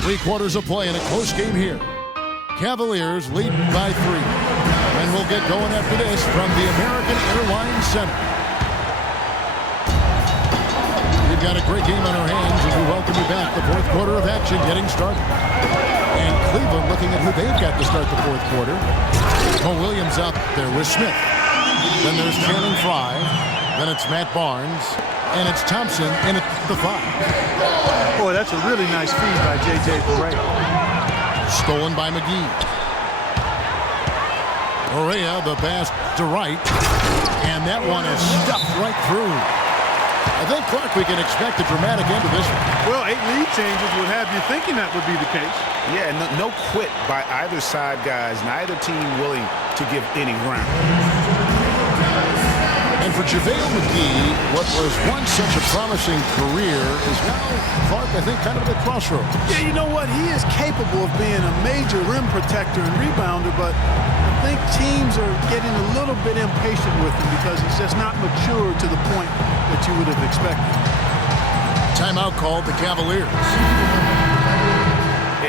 3 quarters of play in a close game here. Cavaliers lead by 3. And we'll get going after this from the American Airlines Center. We've got a great game on our hands as we welcome you back. The 4th quarter of action getting started. And Cleveland looking at who they've got to start the 4th quarter. Mo Williams out there with Smith. Then there's Channing Frye. Then it's Matt Barnes. And it's Thompson in at the 5. Boy, that's a really nice feed by J.J. Barea. Stolen by McGee. Barea, the pass to Wright. And that one is stuffed right through. I think, Clark, we can expect a dramatic end to this one. Well, 8 lead changes would have you thinking that would be the case. Yeah, no quit by either side, guys. Neither team willing to give any ground. And for JaVale McGee, what was once such a promising career is now, Clark, I think, kind of at a crossroads. Yeah, you know what? He is capable of being a major rim protector and rebounder, but I think teams are getting a little bit impatient with him because he's just not mature to the point that you would have expected. Timeout called the Cavaliers.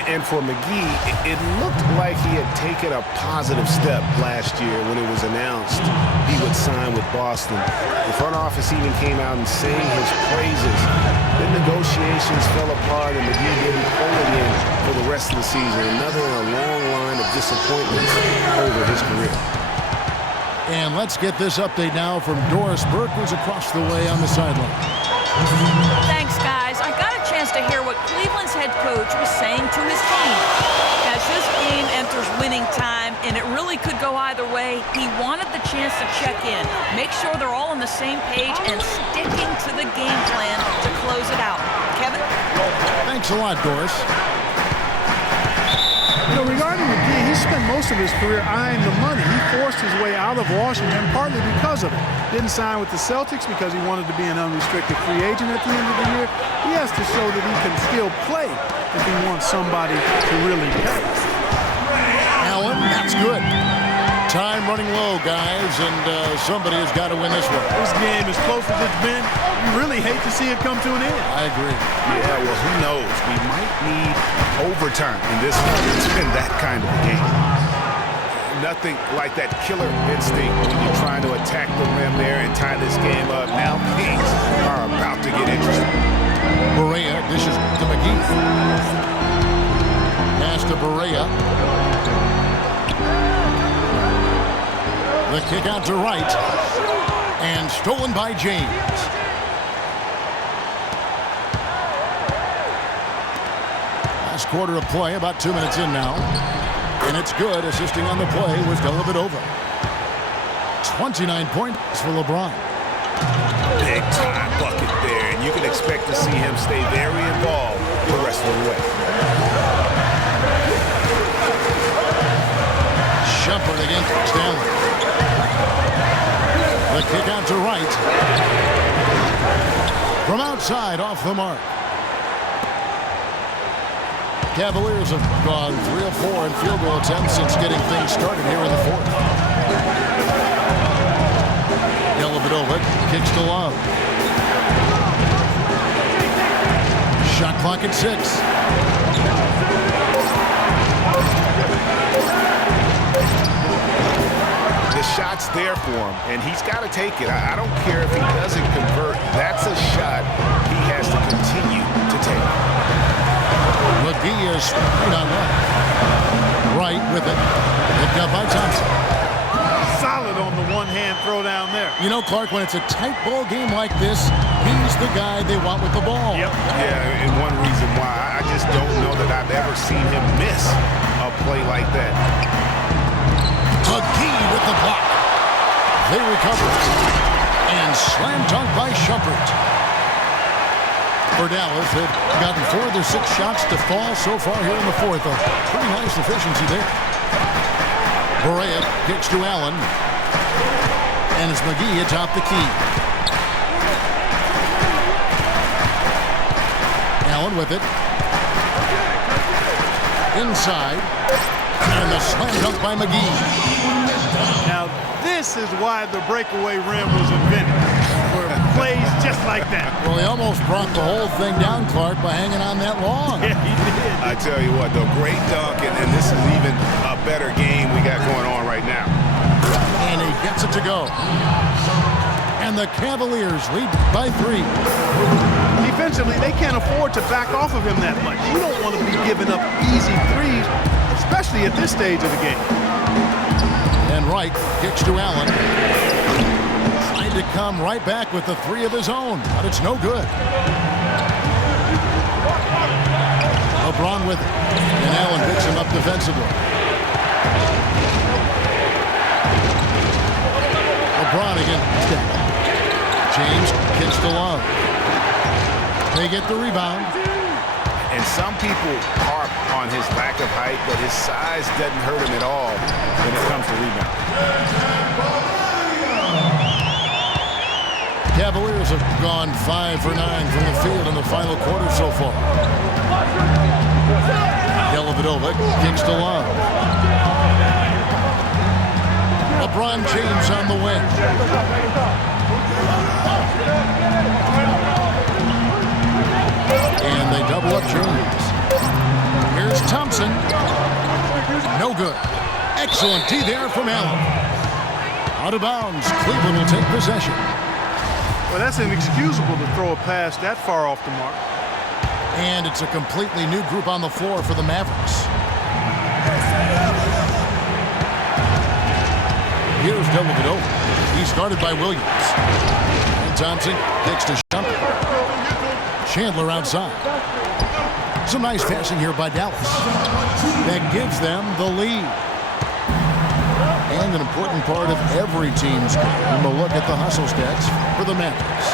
And for McGee, it looked like he had taken a positive step last year when it was announced he would sign with Boston. The front office even came out and sang his praises. Then negotiations fell apart and McGee didn't pull it in for the rest of the season. Another in a long line of disappointments over his career. And let's get this update now from Doris Burke, who's across the way on the sideline. Thanks, guys. I got a chance to hear what Cleveland's head coach was saying to his team. As this game enters winning time, and it really could go either way, he wanted the chance to check in, make sure they're all on the same page, and sticking to the game plan to close it out. Kevin? Thanks a lot, Doris. You know, regarding McGee, he spent most of his career eyeing the money. He forced his way out of Washington partly because of it. Didn't sign with the Celtics because he wanted to be an unrestricted free agent at the end of the year. He has to show that he can still play if he wants somebody to really pay. Allen, that's good. Time running low, guys, and somebody has got to win this one. This game, as close as it's been, you really hate to see it come to an end. I agree. Yeah, well, who knows? We might need overtime in this one. It's been that kind of a game. Nothing like that killer instinct when you're trying to attack the rim there and tie this game up. Now things are about to get interesting. Barea dishes to McGee. Pass to Barea. The kick out to Wright. And stolen by James. Last quarter of play, about 2 minutes in now. And it's good. Assisting on the play was Dellavedova. 29 points for LeBron. Big time bucket there, and you can expect to see him stay very involved the rest of the way. Shumpert against Stanley. Kick out to right. From outside, off the mark. Cavaliers have gone 3 of 4 in field goal attempts since getting things started here in the fourth. Dellavedova kicks to Love. Shot clock at 6. The shot's there for him, and he's got to take it. I don't care if he doesn't convert. That's a shot he has to continue to take. McGee is straight on left. Right with it. Picked up by Thompson. Solid on the one-hand throw down there. You know, Clark, when it's a tight ball game like this, he's the guy they want with the ball. Yep. Yeah, and one reason why I just don't know that I've ever seen him miss a play like that. McGee with the block. They recover it. And slam dunk by Shumpert. For Dallas, they've gotten 4 of their 6 shots to fall so far here in the fourth. A pretty nice efficiency there. Barea kicks to Allen. And it's McGee atop the key. Allen with it. Inside. And the slam dunk by McGee. Now, this is why the breakaway rim was invented. For plays just like that. Well, he almost brought the whole thing down, Clark, by hanging on that long. Yeah, he did. I tell you what, though, great dunk, and this is even a better game we got going on right now. And he gets it to go. And the Cavaliers lead by 3. Defensively, they can't afford to back off of him that much. You don't want to be giving up easy threes, especially at this stage of the game. And Wright kicks to Allen. Trying to come right back with the 3 of his own, but it's no good. LeBron with it. And Allen picks him up defensively. LeBron again. James kicks to Love. They get the rebound. And some people harp on his lack of height, but his size doesn't hurt him at all when it comes to rebound. Cavaliers have gone 5 for 9 from the field in the final quarter so far. Dellavedova kicks to Love. LeBron James on the wing. And they double up James. Here's Thompson. No good. Excellent D there from Allen. Out of bounds. Cleveland will take possession. Well, that's inexcusable to throw a pass that far off the mark. And it's a completely new group on the floor for the Mavericks. Here's Dellavedova. He's guarded by Williams. And Thompson kicks to Shumpert. Chandler outside. Some nice passing here by Dallas. That gives them the lead. And an important part of every team's game, a look at the hustle stats for the Mavericks.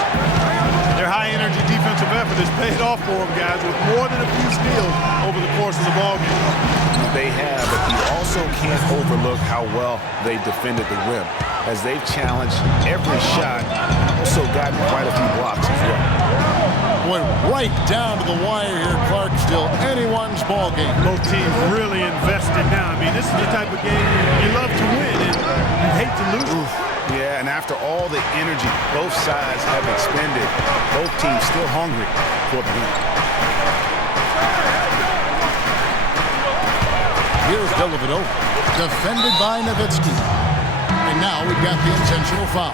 Their high-energy defensive effort has paid off for them, guys, with more than a few steals over the course of the ballgame. They have, but you also can't overlook how well they defended the rim, as they've challenged every shot, also gotten quite a few blocks as well. Went right down to the wire here, Clark. Still anyone's ball game. Both teams really invested now. I mean, this is the type of game you love to win and you hate to lose. Oof. Yeah, and after all the energy both sides have expended, both teams still hungry for the win. Here's Dellavedova, defended by Nowitzki. And now we've got the intentional foul.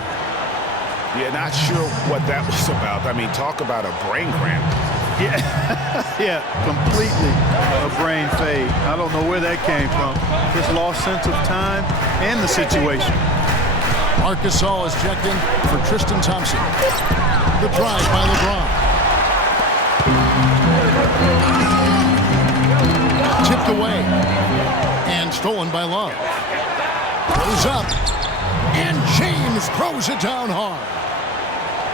Yeah, not sure what that was about. I mean, talk about a brain cramp. Yeah, yeah, completely a brain fade. I don't know where that came from. Just lost sense of time and the situation. Marc Gasol is checked in for Tristan Thompson. The drive by LeBron. Tipped away. And stolen by Love. Goes up. And James throws it down hard.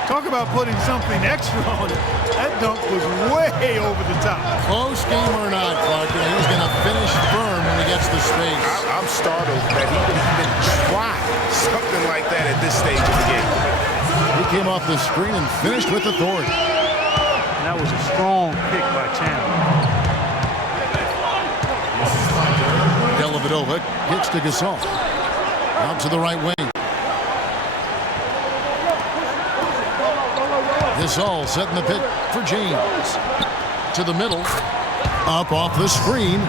Talk about putting something extra on it. That dunk was way over the top. Close game or not, Clark, he's going to finish firm when he gets the space. I'm startled that he would even try something like that at this stage of the game. He came off the screen and finished with authority. And that was a strong pick by Chandler. Dellavedova kicks to Gasol. Out to the right wing. Gasol setting the pick for James. To the middle. Up off the screen.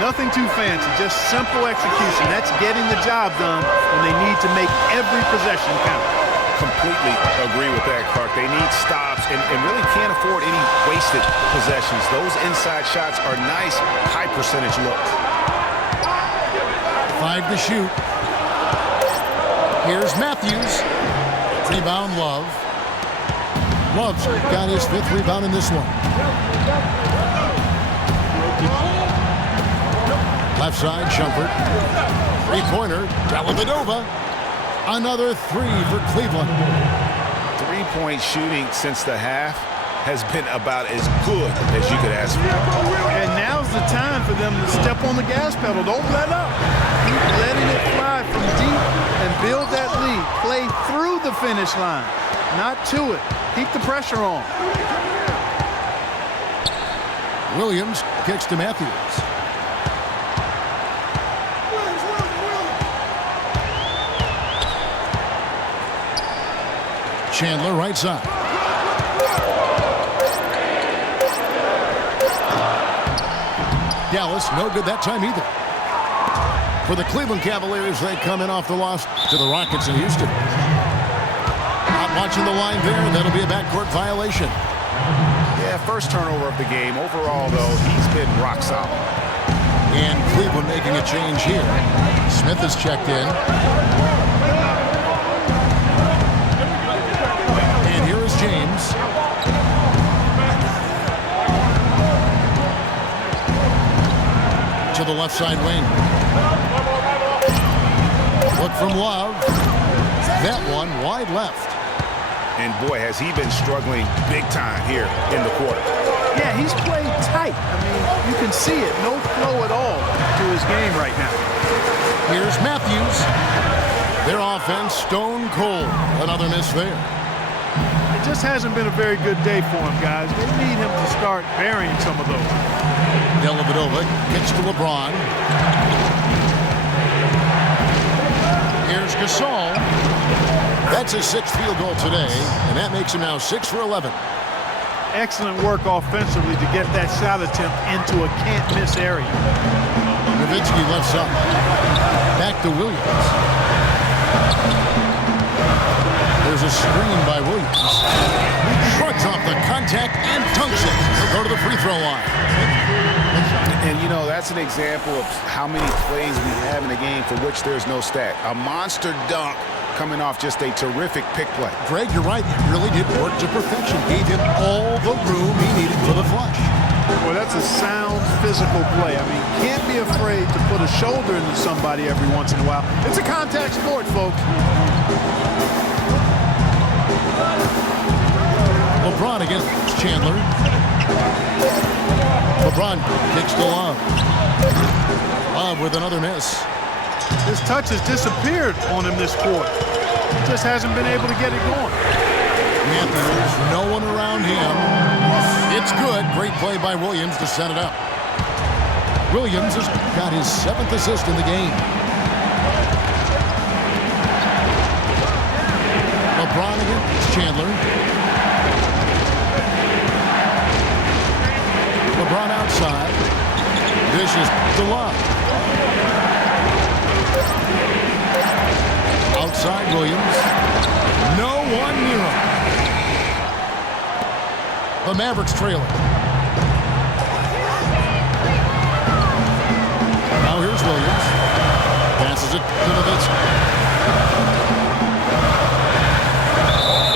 Nothing too fancy, just simple execution. That's getting the job done when they need to make every possession count. Completely agree with that, Clark. They need stops and really can't afford any wasted possessions. Those inside shots are nice, high percentage looks. 5 to shoot. Here's Matthews. Rebound, Love. Love's got his 5th rebound in this one. Left side, Shumpert. Three-pointer, Dellavedova. Another 3 for Cleveland. Three-point shooting since the half has been about as good as you could ask for. And now's the time for them to step on the gas pedal. Don't let up. Keep letting it fly from deep and build that lead. Play through the finish line, not to it. Keep the pressure on. Williams kicks to Matthews. Chandler right side. Dallas no good that time either. For the Cleveland Cavaliers, they come in off the loss to the Rockets in Houston. Not watching the line there, and that'll be a backcourt violation. Yeah, first turnover of the game. Overall, though, he's been rock solid. And Cleveland making a change here. Smith has checked in. And here is James. To the left side wing. Look from Love. That one wide left. And boy, has he been struggling big time here in the quarter. Yeah, he's played tight. I mean, you can see it. No flow at all to his game right now. Here's Matthews. Their offense stone cold. Another miss there. It just hasn't been a very good day for him, guys. They need him to start burying some of those. Dellavedova gets to LeBron. Here's Gasol. That's his 6th field goal today, and that makes him now 6 for 11. Excellent work offensively to get that shot attempt into a can't-miss area. Nowitzki left side. Back to Williams. There's a screen by Williams. Shrugs off the contact and dunks it. He'll go to the free throw line. And, you know, that's an example of how many plays we have in a game for which there's no stat. A monster dunk coming off just a terrific pick play. Greg, you're right. It really did work to perfection. Gave him all the room he needed for the flush. Well, that's a sound physical play. I mean, can't be afraid to put a shoulder into somebody every once in a while. It's a contact sport, folks. LeBron against Chandler. LeBron kicks to Love. Love with another miss. His touch has disappeared on him this quarter. He just hasn't been able to get it going. Matthews, no one around him. It's good. Great play by Williams to set it up. Williams has got his 7th assist in the game. LeBron against Chandler. LeBron outside. This is to Love. Outside Williams. No one near him. The Mavericks trailing. Now here's Williams. Passes it to Nowitzki.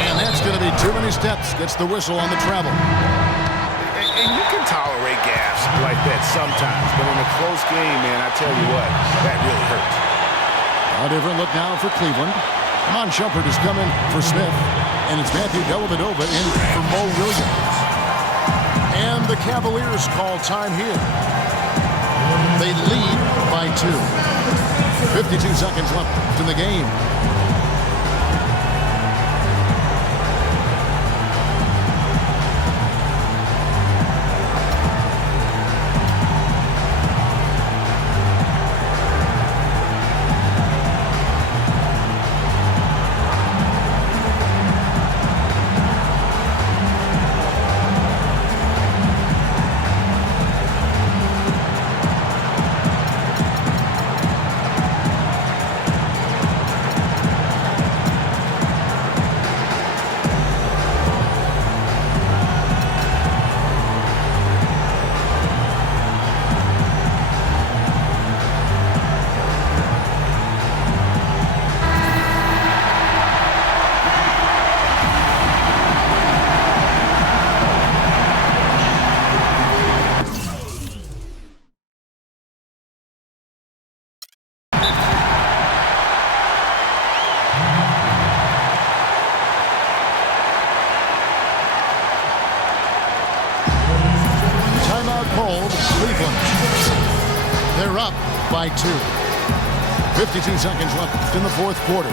And that's going to be too many steps. Gets the whistle on the travel. And you can tolerate gaffes like that sometimes, but in a close game, man, I tell you what, that really hurts. A different look now for Cleveland. Mon Shumpert is coming for Smith. And it's Matthew Dellavedova in for Mo Williams. And the Cavaliers call time here. They lead by 2. 52 seconds left in the game. Cleveland. They're up by 2. 52 seconds left in the fourth quarter.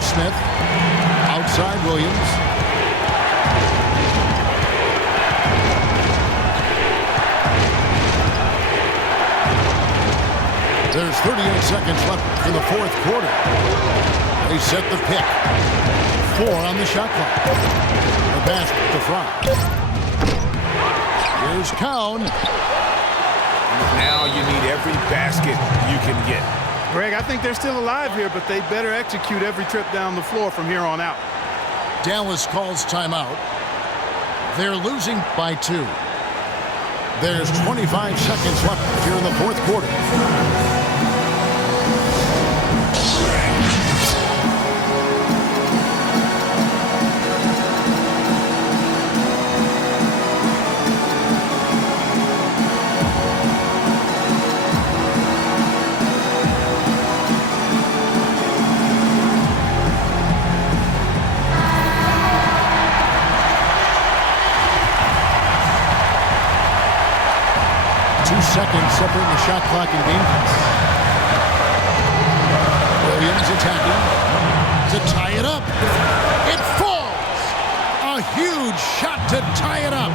Smith, outside Williams. There's 38 seconds left in the fourth quarter. They set the pick. 4 on the shot clock. The basket to Frye. Here's Cowan. Now you need every basket you can get. Greg, I think they're still alive here, but they better execute every trip down the floor from here on out. Dallas calls timeout. They're losing by 2. There's 25 seconds left here in the fourth quarter. Seconds separating the shot clock and game clock. Williams attacking to tie it up. It falls. A huge shot to tie it up.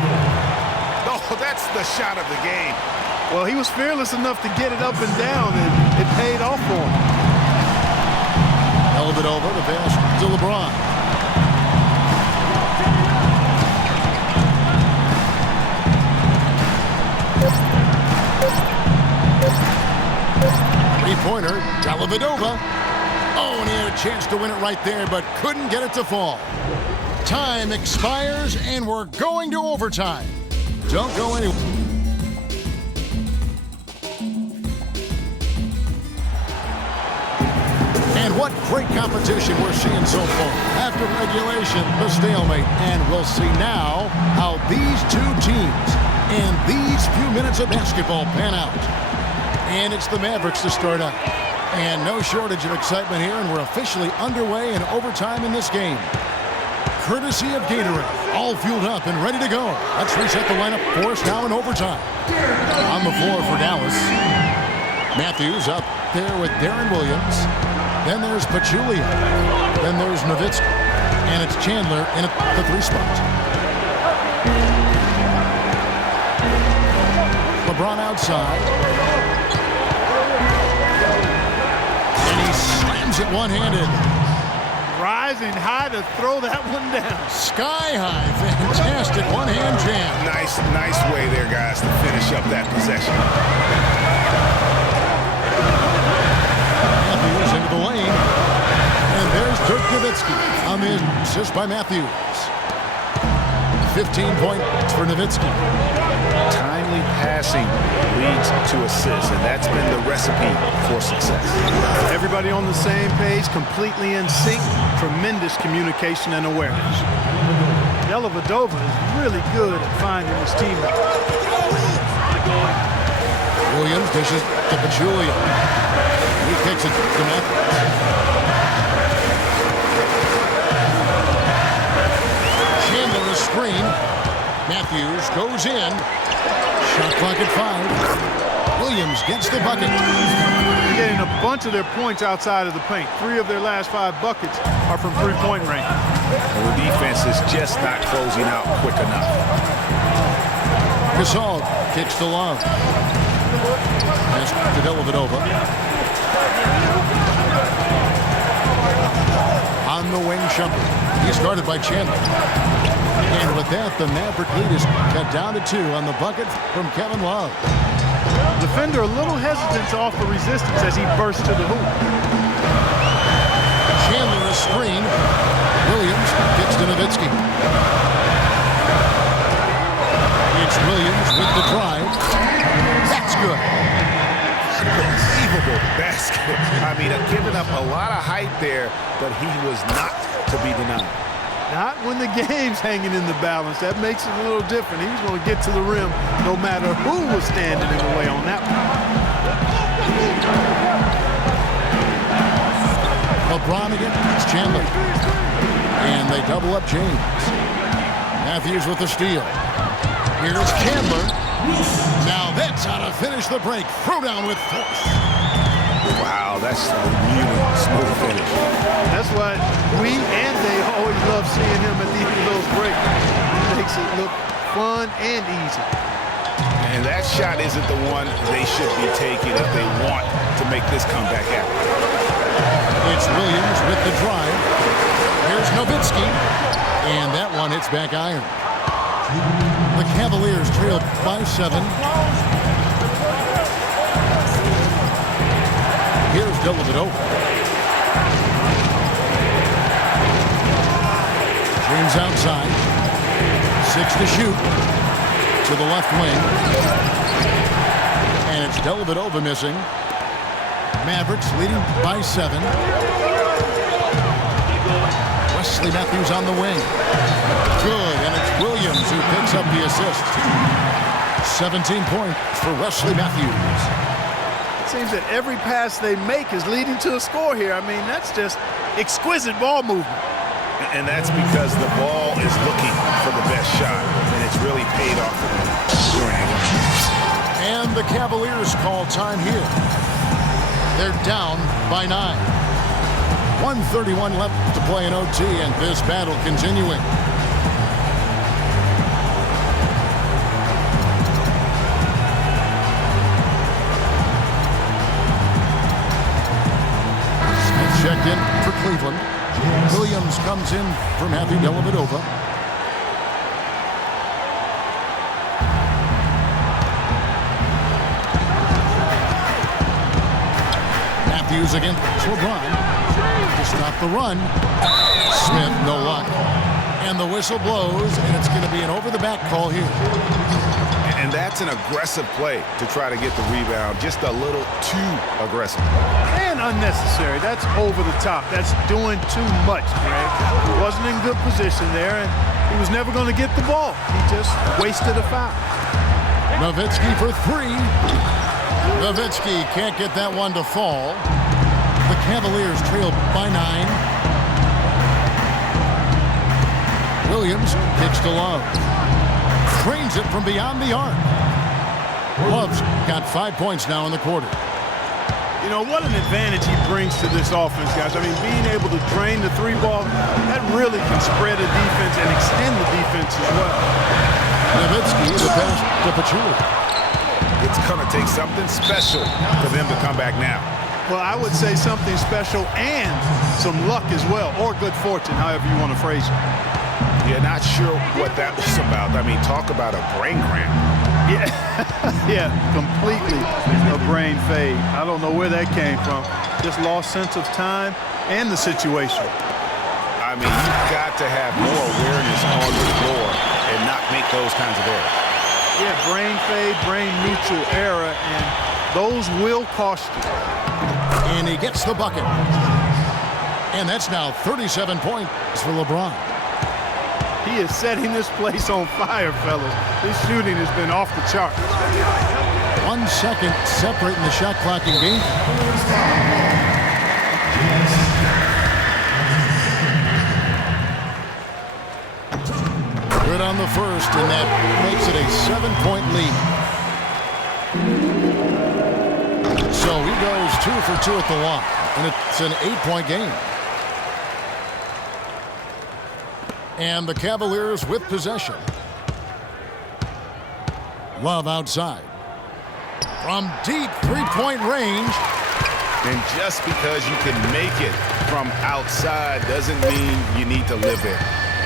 Oh, that's the shot of the game. Well, he was fearless enough to get it up and down, and it paid off for him. Held it over the pass to LeBron. Three-pointer, Dellavedova. Oh, and he had a chance to win it right there, but couldn't get it to fall. Time expires, and we're going to overtime. Don't go anywhere. And what great competition we're seeing so far. After regulation, the stalemate, and we'll see now how these two teams and these few minutes of basketball pan out. And it's the Mavericks to start out. And no shortage of excitement here, and we're officially underway in overtime in this game. Courtesy of Gatorade, all fueled up and ready to go. Let's reset the lineup for us now in overtime. On the floor for Dallas, Matthews up there with Darren Williams. Then there's Pachulia. Then there's Nowitzki. And it's Chandler in at the 3 spot. LeBron outside. Slams it one-handed. Rising high to throw that one down. Sky high. Fantastic one-hand jam. Nice way there, guys, to finish up that possession. Matthews into the lane. And there's Dirk Nowitzki on the assist by Matthews. 15 points for Nowitzki. Timely passing leads to assists, and that's been the recipe for success. Everybody on the same page, completely in sync, tremendous communication and awareness. Dellavedova is really good at finding his teammates. Williams dishes to Pachulia. He kicks it to Matthews. Chandler a screen. Matthews goes in. Shot clock at 5. Williams gets the bucket. Getting a bunch of their points outside of the paint. 3 of their last 5 buckets are from three-point range. And the defense is just not closing out quick enough. Gasol kicks to Love. Pass to Dellavedova. On the wing, Shumpert. He's guarded by Chandler. And with that, the Maverick lead is cut down to 2 on the bucket from Kevin Love. Defender a little hesitant to offer resistance as he bursts to the hoop. Chandler a screen. Williams kicks to Nowitzki. It's Williams with the drive. That's good. Unbelievable basket. I mean, giving up a lot of height there, but he was not to be denied. Not when the game's hanging in the balance. That makes it a little different. He was going to get to the rim no matter who was standing in the way on that one. LeBron again. It's Chandler. And they double up James. Matthews with the steal. Here's Chandler. Now that's how to finish the break. Throw down with force. Wow, that's a really smooth finish. That's why we and they always love seeing him at the end of those breaks. It makes it look fun and easy. And that shot isn't the one they should be taking if they want to make this comeback happen. It's Williams with the drive. Here's Nowitzki. And that one hits back iron. The Cavaliers trail by 7. Here's Dellavedova. James outside. 6 to shoot. To the left wing. And it's Dellavedova missing. Mavericks leading by 7. Wesley Matthews on the wing. Good, and it's Williams who picks up the assist. 17 points for Wesley Matthews. It seems that every pass they make is leading to a score here. I mean, that's just exquisite ball movement. And that's because the ball is looking for the best shot, and it's really paid off for them during the game. And the Cavaliers call time here. They're down by 9. 1:31 left to play in OT, and this battle continuing. Smith checked in for Cleveland. Williams comes in for Matthew Dellavedova. Matthews against LeBron. To stop the run. Smith, no luck. And the whistle blows, and it's going to be an over-the-back call here. And that's an aggressive play to try to get the rebound. Just a little too aggressive. And unnecessary. That's over the top. That's doing too much, Greg. He wasn't in good position there, and he was never going to get the ball. He just wasted a foul. Nowitzki for 3. Nowitzki can't get that one to fall. The Cavaliers trail by 9. Williams kicks to Love. Trains it from beyond the arc. Love's got 5 points now in the quarter. You know, what an advantage he brings to this offense, guys. I mean, being able to drain the 3-ball, that really can spread a defense and extend the defense as well. Nowitzki, the pass to Pachulia. It's going to take something special for them to come back now. Well, I would say something special and some luck as well, or good fortune, however you want to phrase it. Yeah, not sure what that was about. I mean, talk about a brain cramp. Yeah, yeah, completely a brain fade. I don't know where that came from. Just lost sense of time and the situation. I I mean, you've got to have more awareness on the floor and not make those kinds of errors. Yeah, brain fade, brain neutral error, and those will cost you. And he gets the bucket. And that's now 37 points for LeBron. He is setting this place on fire, fellas. His shooting has been off the charts. 1 second separating the shot clock and game. Good on the first, and that makes it a 7-point lead. So he goes 2 for 2 at the line, and it's an 8-point game. And the Cavaliers with possession. Love outside. From deep three-point range. And just because you can make it from outside doesn't mean you need to live there.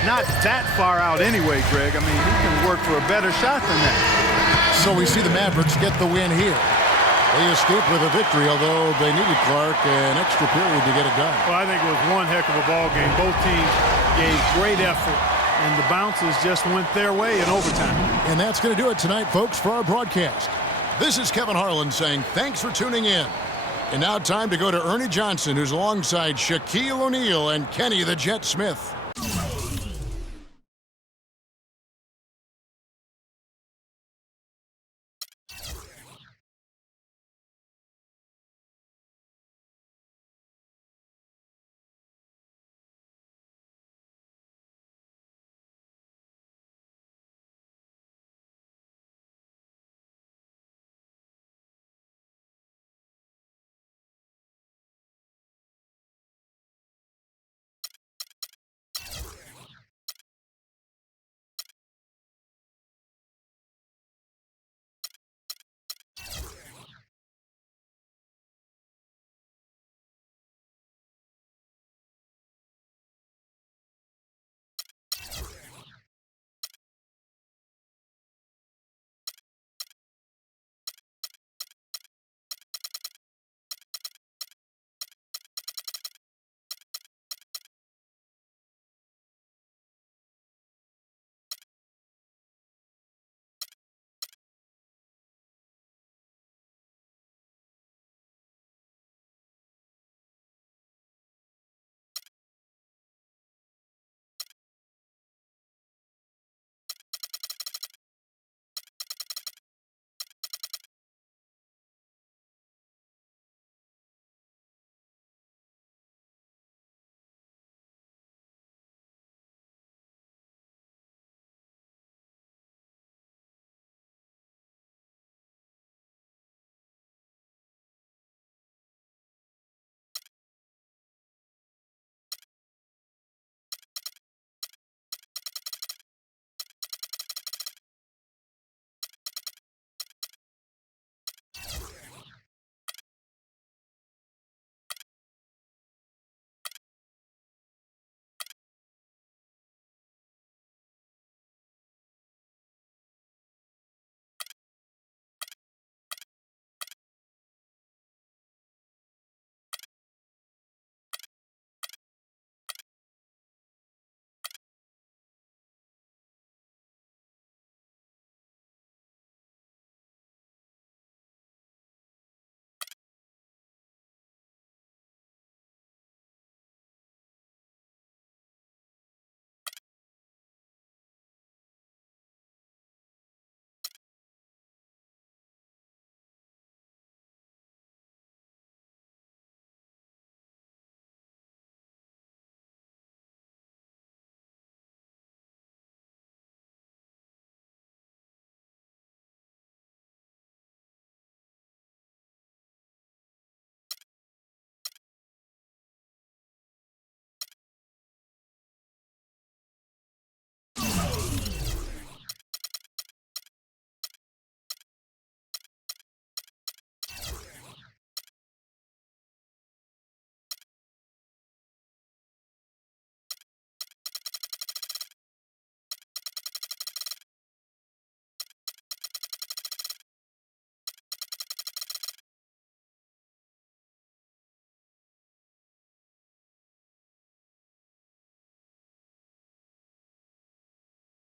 Not that far out anyway, Greg. I mean, he can work for a better shot than that. So we see the Mavericks get the win here. They escaped with a victory, although they needed Clark an extra period to get it done. Well, I think it was one heck of a ball game. Both teams gave great effort, and the bounces just went their way in overtime. And that's going to do it tonight, folks, for our broadcast. This is Kevin Harlan saying thanks for tuning in. And now time to go to Ernie Johnson, who's alongside Shaquille O'Neal and Kenny the Jet Smith.